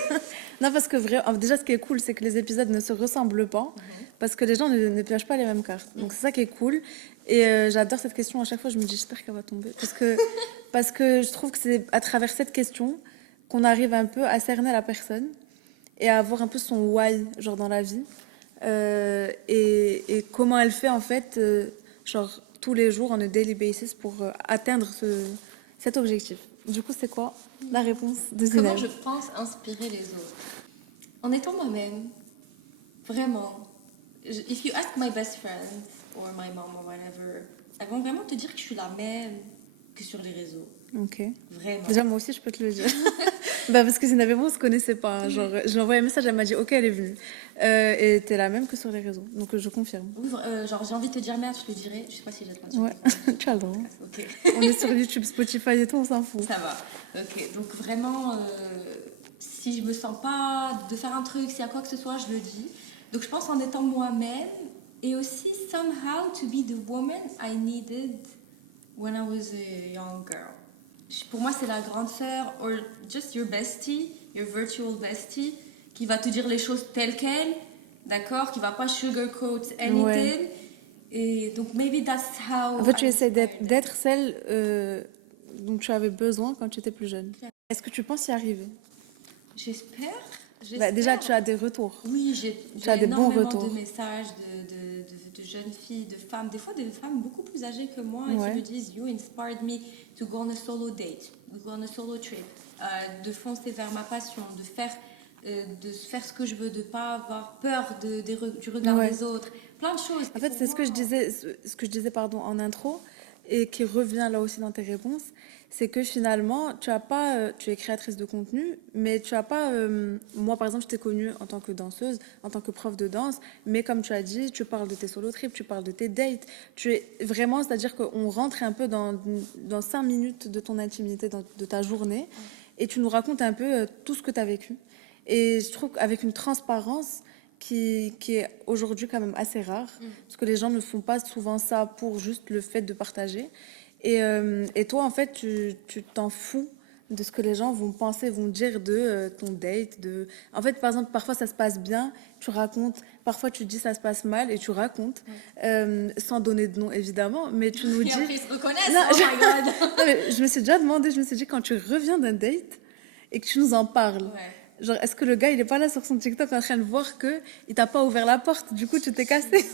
Non, parce que déjà, ce qui est cool, c'est que les épisodes ne se ressemblent pas. Parce que les gens ne piochent pas les mêmes cartes. Donc, c'est ça qui est cool. Et j'adore cette question. À chaque fois, je me dis, j'espère qu'elle va tomber. Parce que je trouve que c'est à travers cette question qu'on arrive un peu à cerner la personne et à avoir un peu son why, genre, dans la vie. Et comment elle fait, en fait, genre, tous les jours, on a daily basis pour atteindre cet objectif. Du coup, c'est quoi la réponse de Zineb? Comment je pense inspirer les autres? En étant moi-même, vraiment. If you ask my best friend or my mom or whatever, elles vont vraiment te dire que je suis la même que sur les réseaux. Ok. Vraiment. Déjà, moi aussi, je peux te le dire. Parce que Zineb et moi, on se connaissait pas. Genre, je lui ai envoyé un message, elle m'a dit, ok, elle est venue. Et t'es la même que sur les réseaux. Donc, je confirme. Oui, genre, j'ai envie de te dire merde, je te dirais. Je sais pas si j'ai le droit de Ouais, tu as le droit. Ok. On est sur YouTube, Spotify et tout, on s'en fout. Ça va. Ok. Donc, vraiment, si je me sens pas de faire un truc, s'il y a quoi que ce soit, je le dis. Donc, je pense en étant moi-même et aussi, somehow, to be the woman I needed when I was a young girl. Pour moi, c'est la grande sœur, or just your bestie, your virtual bestie, qui va te dire les choses telles quelles, d'accord, qui va pas sugarcoat anything. Ouais. Et donc, maybe that's how. En fait, tu I essaies inspired them. d'être celle dont tu avais besoin quand tu étais plus jeune. Est-ce que tu penses y arriver? J'espère. Bah, déjà, tu as des retours. Oui, j'ai Tu as des bons énormément retours. de messages de jeunes filles, de femmes, des fois des femmes beaucoup plus âgées que moi, et Ouais. qui me disent You inspired me to go on a solo date, to go on a solo trip, de foncer vers ma passion, de faire ce que je veux, de pas avoir peur du regard Ouais. des autres, plein de choses. En fait, c'est ce que je disais, pardon, en intro, et qui revient là aussi dans tes réponses, c'est que finalement, tu as pas, tu es créatrice de contenu, mais tu as pas, moi par exemple, je t'ai connue en tant que danseuse, en tant que prof de danse, mais comme tu as dit, tu parles de tes solo trips, tu parles de tes dates, tu es vraiment, c'est-à-dire qu'on rentre un peu dans 5 minutes de ton intimité, de ta journée, et tu nous racontes un peu tout ce que tu as vécu. Et je trouve qu'avec une transparence qui est aujourd'hui quand même assez rare, parce que les gens ne font pas souvent ça pour juste le fait de partager. Et toi, en fait, tu t'en fous de ce que les gens vont penser, vont dire de ton date. En fait, par exemple, parfois ça se passe bien, tu racontes. Parfois, tu dis ça se passe mal et tu racontes, sans donner de nom évidemment, mais tu nous Et dis. après, ils se reconnaissent. Non, Oh my god. Non, mais je me suis déjà demandé, je me suis dit, quand tu reviens d'un date et que tu nous en parles, Ouais. genre, est-ce que le gars, il est pas là sur son TikTok en train de voir que il t'a pas ouvert la porte, du coup, tu t'es cassé.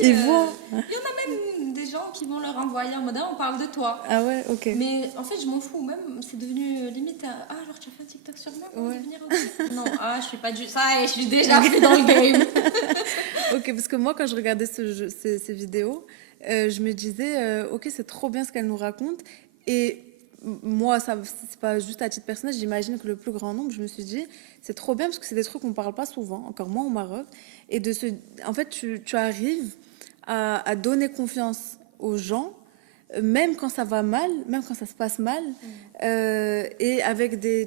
Il voit. Il y en a même des gens qui vont leur envoyer en mode Ah, on parle de toi. Ah ouais, ok. Mais en fait, je m'en fous. Même, c'est devenu limite Ah, alors tu as fait un TikTok sur moi pour Ouais. devenir Non, je suis pas du. Ça, et je suis déjà pris dans le game. Ok, parce que moi, quand je regardais ces vidéos, je me disais, ok, c'est trop bien ce qu'elle nous raconte. Et moi, ça, c'est pas juste à titre personnel, j'imagine que le plus grand nombre, je me suis dit, c'est trop bien parce que c'est des trucs qu'on parle pas souvent, encore moins au Maroc. Et en fait, tu arrives à donner confiance aux gens, même quand ça va mal, même quand ça se passe mal. Et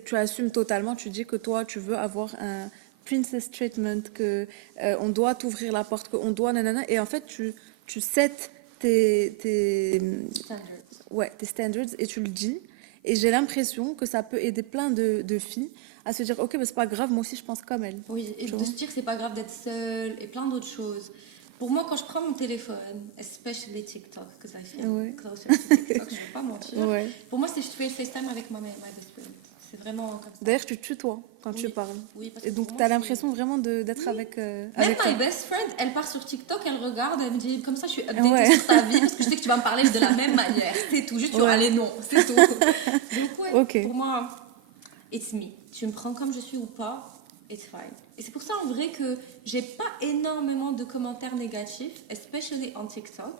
tu assumes totalement, tu dis que toi, tu veux avoir un princess treatment, que on doit t'ouvrir la porte, qu'on doit nanana. Et en fait, tu sets tes standards et tu le dis. Et j'ai l'impression que ça peut aider plein de filles à se dire, ok, mais c'est pas grave, moi aussi je pense comme elle. Oui, et Tu de vois. se dire que c'est pas grave d'être seule et plein d'autres choses. Pour moi, quand je prends mon téléphone, especially TikTok, because I feel Ouais. closer to TikTok, je vais pas mentir. Ouais. Pour moi, c'est je fais le FaceTime avec ma best friend. C'est vraiment comme ça. D'ailleurs, tu tutoies quand tu Oui. parles. Oui, parce Et que donc, pour tu as moi, l'impression vraiment d'être avec, Même avec my toi. best friend, elle part sur TikTok, elle regarde, elle me dit comme ça je suis updatée Ouais. sur ta vie parce que je sais que tu vas me parler de la même manière. C'est tout, juste tu auras Ouais. les noms, c'est tout. Donc ouais, Ok. pour moi, it's me. Tu me prends comme je suis ou pas, it's fine. Et c'est pour ça en vrai que j'ai pas énormément de commentaires négatifs, especially en TikTok,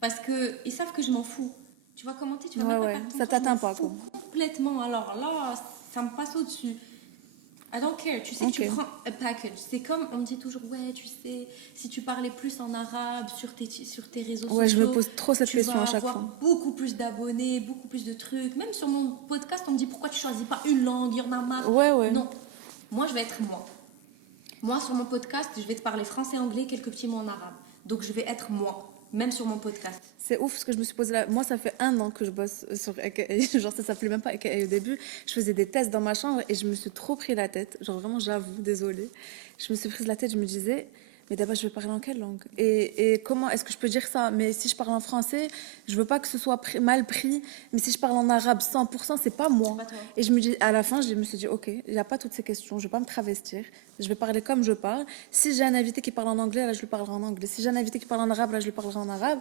parce que ils savent que je m'en fous. Tu vas commenter, tu vas même pas Ouais. perdre ton Ça temps, je t'atteint m'en pas, fous quoi. complètement. Alors là, ça me passe au-dessus. I don't care. Tu sais, Ok. tu prends un package. C'est comme, on me dit toujours, ouais, tu sais, si tu parlais plus en arabe sur tes réseaux Ouais, je sociaux, me pose trop cette tu question vas à chaque avoir fois. beaucoup plus d'abonnés, beaucoup plus de trucs. Même sur mon podcast, on me dit, pourquoi tu choisis pas une langue, il y en a marre. Ouais. Non, moi, je vais être moi. Moi, sur mon podcast, je vais te parler français, anglais, quelques petits mots en arabe. Donc, je vais être moi, même sur mon podcast. C'est ouf parce que je me suis posé là. Moi, ça fait 1 an que je bosse sur AKA. Genre, ça s'appelait même pas AKA au début. Je faisais des tests dans ma chambre et je me suis trop pris la tête. Genre, vraiment, j'avoue, désolée. Je me suis prise la tête, je me disais, mais d'abord, je vais parler en quelle langue et comment est-ce que je peux dire ça? Mais si je parle en français, je veux pas que ce soit mal pris. Mais si je parle en arabe 100%, c'est pas moi. C'est pas toi. Et je me dis, à la fin, je me suis dit, ok, il n'y a pas toutes ces questions, je vais pas me travestir. Je vais parler comme je parle. Si j'ai un invité qui parle en anglais, là, je lui parlerai en anglais. Si j'ai un invité qui parle en arabe, là, je lui parlerai en arabe.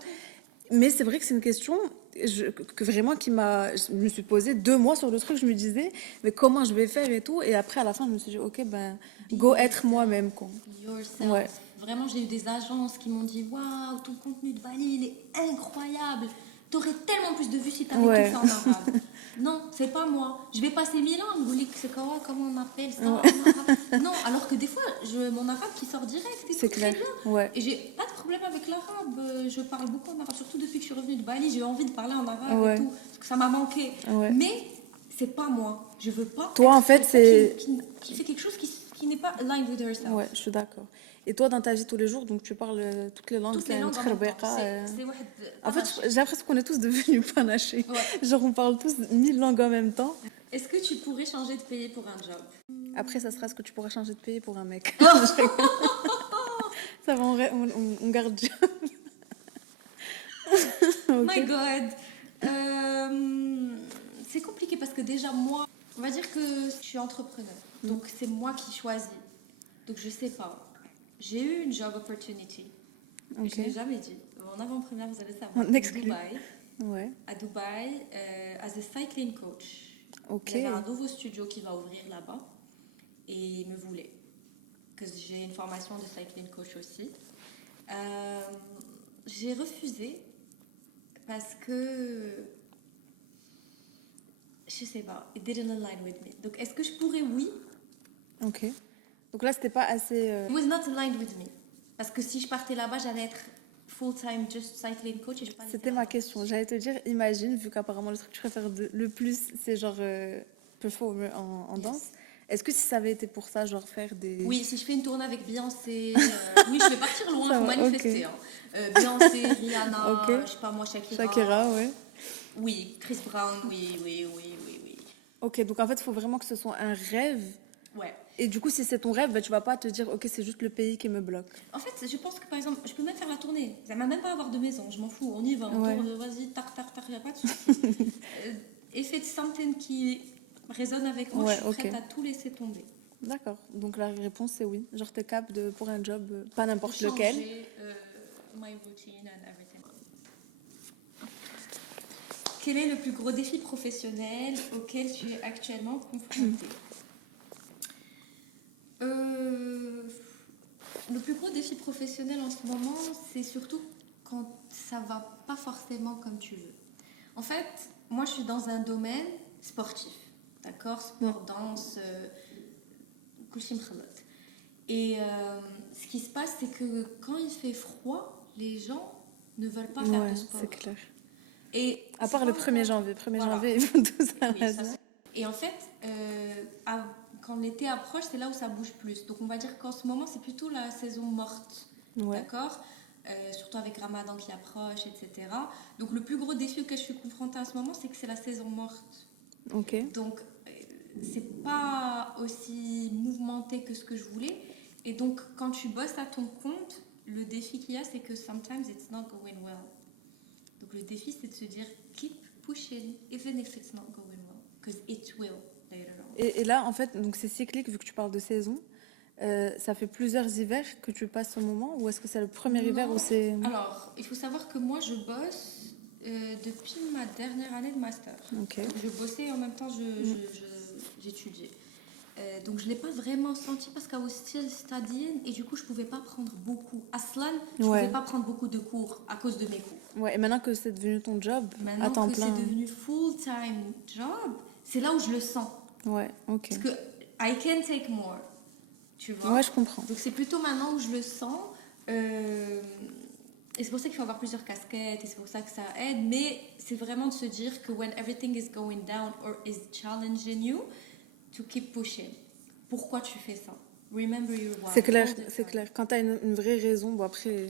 Mais c'est vrai que c'est une question que vraiment je me suis posée 2 mois sur le truc. Je me disais, mais comment je vais faire et tout. Et après, à la fin, je me suis dit, ok, ben, go être moi-même, quoi. Yourself. Ouais. Vraiment, j'ai eu des agences qui m'ont dit, waouh, ton contenu de Bali, il est incroyable. T'aurais tellement plus de vues si t'avais Ouais. tout fait en arabe. Non, c'est pas moi. Je vais passer 1000 ans, vous voulez que c'est comment on appelle ça en arabe? Non, alors que des fois, mon arabe qui sort direct et C'est tout, clair. très bien. Ouais. Et j'ai pas de problème avec l'arabe. Je parle beaucoup en arabe, surtout depuis que je suis revenue de Bali. J'ai envie de parler en arabe Ouais. et tout, parce que ça m'a manqué. Ouais. Mais c'est pas moi. Je veux pas. Toi, être en fait, quelqu'un qui fait quelque chose qui n'est pas aligned with herself. Ouais, je suis d'accord. Et toi, dans ta vie tous les jours, donc tu parles toutes les langues, Toutes les langues en même temps. C'est En fait, j'ai l'impression qu'on est tous devenus panachés. Ouais. Genre, on parle tous 1000 langues en même temps. Est-ce que tu pourrais changer de pays pour un job? Après, ça sera ce que tu pourras changer de pays pour un mec. Ça va, on garde. My God. C'est compliqué parce que déjà moi, on va dire que je suis entrepreneur. Donc c'est moi qui choisis. Donc je sais pas. J'ai eu une job opportunity. Ok. Je l'ai jamais dit. En avant-première, vous allez savoir. On exclut. Dubaï. Ouais. À Dubaï, as a cycling coach. Ok. Il y avait un nouveau studio qui va ouvrir là-bas et il me voulait. Parce que j'ai une formation de cycling coach aussi. J'ai refusé parce que je sais pas, it didn't align with me. Donc est-ce que je pourrais? Oui. Ok. Donc là, c'était pas assez. It was not aligned with me. Parce que si je partais là-bas, j'allais être full-time just cycling coach et je vais pas aller C'était faire ma la question. J'allais te dire, imagine, vu qu'apparemment le truc que tu préfères le plus, c'est genre performer en Yes. danse. Est-ce que si ça avait été pour ça, genre faire des. Oui, si je fais une tournée avec Beyoncé, oui, je vais partir loin, Ça faut va, manifester. ok. Hein. Beyoncé, Rihanna, Ok. je sais pas moi, Shakira. Shakira, ouais. Oui, Chris Brown, oui. Ok, donc en fait, il faut vraiment que ce soit un rêve. Ouais. Et du coup, si c'est ton rêve, bah, tu vas pas te dire, ok, c'est juste le pays qui me bloque. En fait, je pense que par exemple, je peux même faire la tournée. Ça m'a même pas avoir de maison, je m'en fous, on y va, on Ouais. tourne, vas-y, tac, y a pas de souci. Et faites something qui résonne avec moi, Ouais, je suis ok. prête à tout laisser tomber. D'accord. Donc la réponse, c'est oui. Genre, t'es cap pour un job, pas n'importe Pour lequel. changer my routine and everything. Quel est le plus gros défi professionnel auquel tu es actuellement confrontée? Le plus gros défi professionnel en ce moment, c'est surtout quand ça va pas forcément comme tu veux. En fait, moi, je suis dans un domaine sportif, d'accord? Sport, danse, كلشي مخلط. Et ce qui se passe, c'est que quand il fait froid, les gens ne veulent pas faire Ouais, de sport. c'est clair. Et À c'est part pas le encore- 1er janvier. 1er Voilà. janvier, ils vont tous à Oui, la ça, c'est- Et en fait, quand l'été approche, c'est là où ça bouge plus. Donc on va dire qu'en ce moment, c'est plutôt la saison morte. Ouais. D'accord. Surtout avec Ramadan qui approche, etc. Donc le plus gros défi auquel je suis confrontée à ce moment, c'est que c'est la saison morte. Ok. Donc c'est pas aussi mouvementé que ce que je voulais. Et donc quand tu bosses à ton compte, le défi qu'il y a, c'est que sometimes it's not going well. Donc le défi, c'est de se dire keep pushing even if it's not going well, because it will later on. Et là, en fait, donc c'est cyclique, vu que tu parles de saison. Ça fait plusieurs hivers que tu passes ce moment, ou est-ce que c'est le premier hiver ou c'est... Alors, il faut savoir que moi, je bosse depuis ma dernière année de master. Ok. Donc, je bossais et en même temps, j'étudiais. Donc, je ne l'ai pas vraiment senti parce qu'à was still studying et du coup, je ne pouvais pas prendre beaucoup. Aslan, je ne Ouais. pouvais pas prendre beaucoup de cours à cause de mes cours. Ouais, et maintenant que c'est devenu ton job, Maintenant à temps que plein... c'est devenu full-time job, c'est là où je le sens. Ouais, ok. Parce que I can take more. Tu vois? Ouais, je comprends. Donc c'est plutôt maintenant où je le sens. Et c'est pour ça qu'il faut avoir plusieurs casquettes et c'est pour ça que ça aide. Mais c'est vraiment de se dire que when everything is going down or is challenging you, to keep pushing. Pourquoi tu fais ça? Remember your why. C'est clair, all the c'est time. clair. Quand tu as une vraie raison, bon après,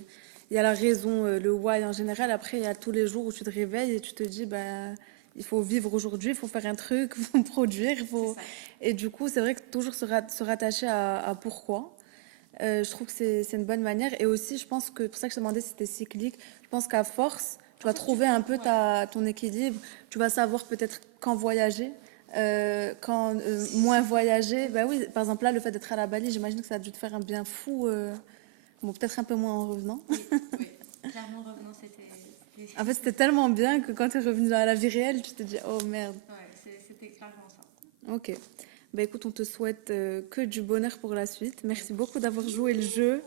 il y a la raison, le why en général. Après, il y a tous les jours où tu te réveilles et tu te dis, bah, il faut vivre aujourd'hui, il faut faire un truc, il faut produire. Il faut... C'est ça. Et du coup, c'est vrai que toujours se rattacher à pourquoi. Je trouve que c'est une bonne manière. Et aussi, je pense que, pour ça que je te demandais si c'était cyclique, je pense qu'à force, tu vas trouver un peu ton équilibre. Tu vas savoir peut-être quand voyager, quand moins voyager. Bah oui, par exemple, là, le fait d'être à la Bali, j'imagine que ça a dû te faire un bien fou. Bon, peut-être un peu moins en revenant. Oui. Clairement, revenant, c'était... En fait, c'était tellement bien que quand tu es revenu à la vie réelle, tu te dis, oh merde. Ouais, c'était clairement ça. Ok. Bah écoute, on te souhaite que du bonheur pour la suite. Merci beaucoup d'avoir joué le jeu.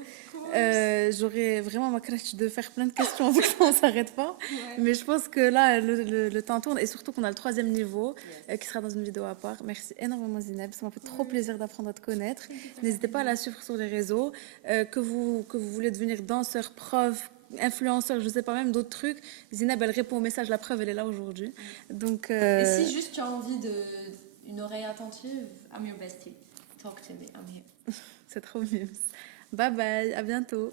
J'aurais vraiment ma crainte de faire plein de questions vu que ça ne s'arrête pas. Ouais. Mais je pense que là, le temps tourne et surtout qu'on a le 3e niveau qui sera dans une vidéo à part. Merci énormément Zineb, ça m'a fait trop plaisir d'apprendre à te connaître. N'hésitez pas à la suivre sur les réseaux. Que vous voulez devenir danseur, prof, influenceur, je ne sais pas, même d'autres trucs. Zineb, elle répond au message, la preuve, elle est là aujourd'hui. Donc, Et si juste tu as envie d'une oreille attentive, I'm your bestie. Talk to me, I'm here. c'est trop mieux. Bye bye, à bientôt.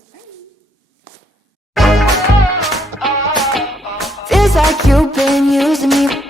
Feels like you've been using me.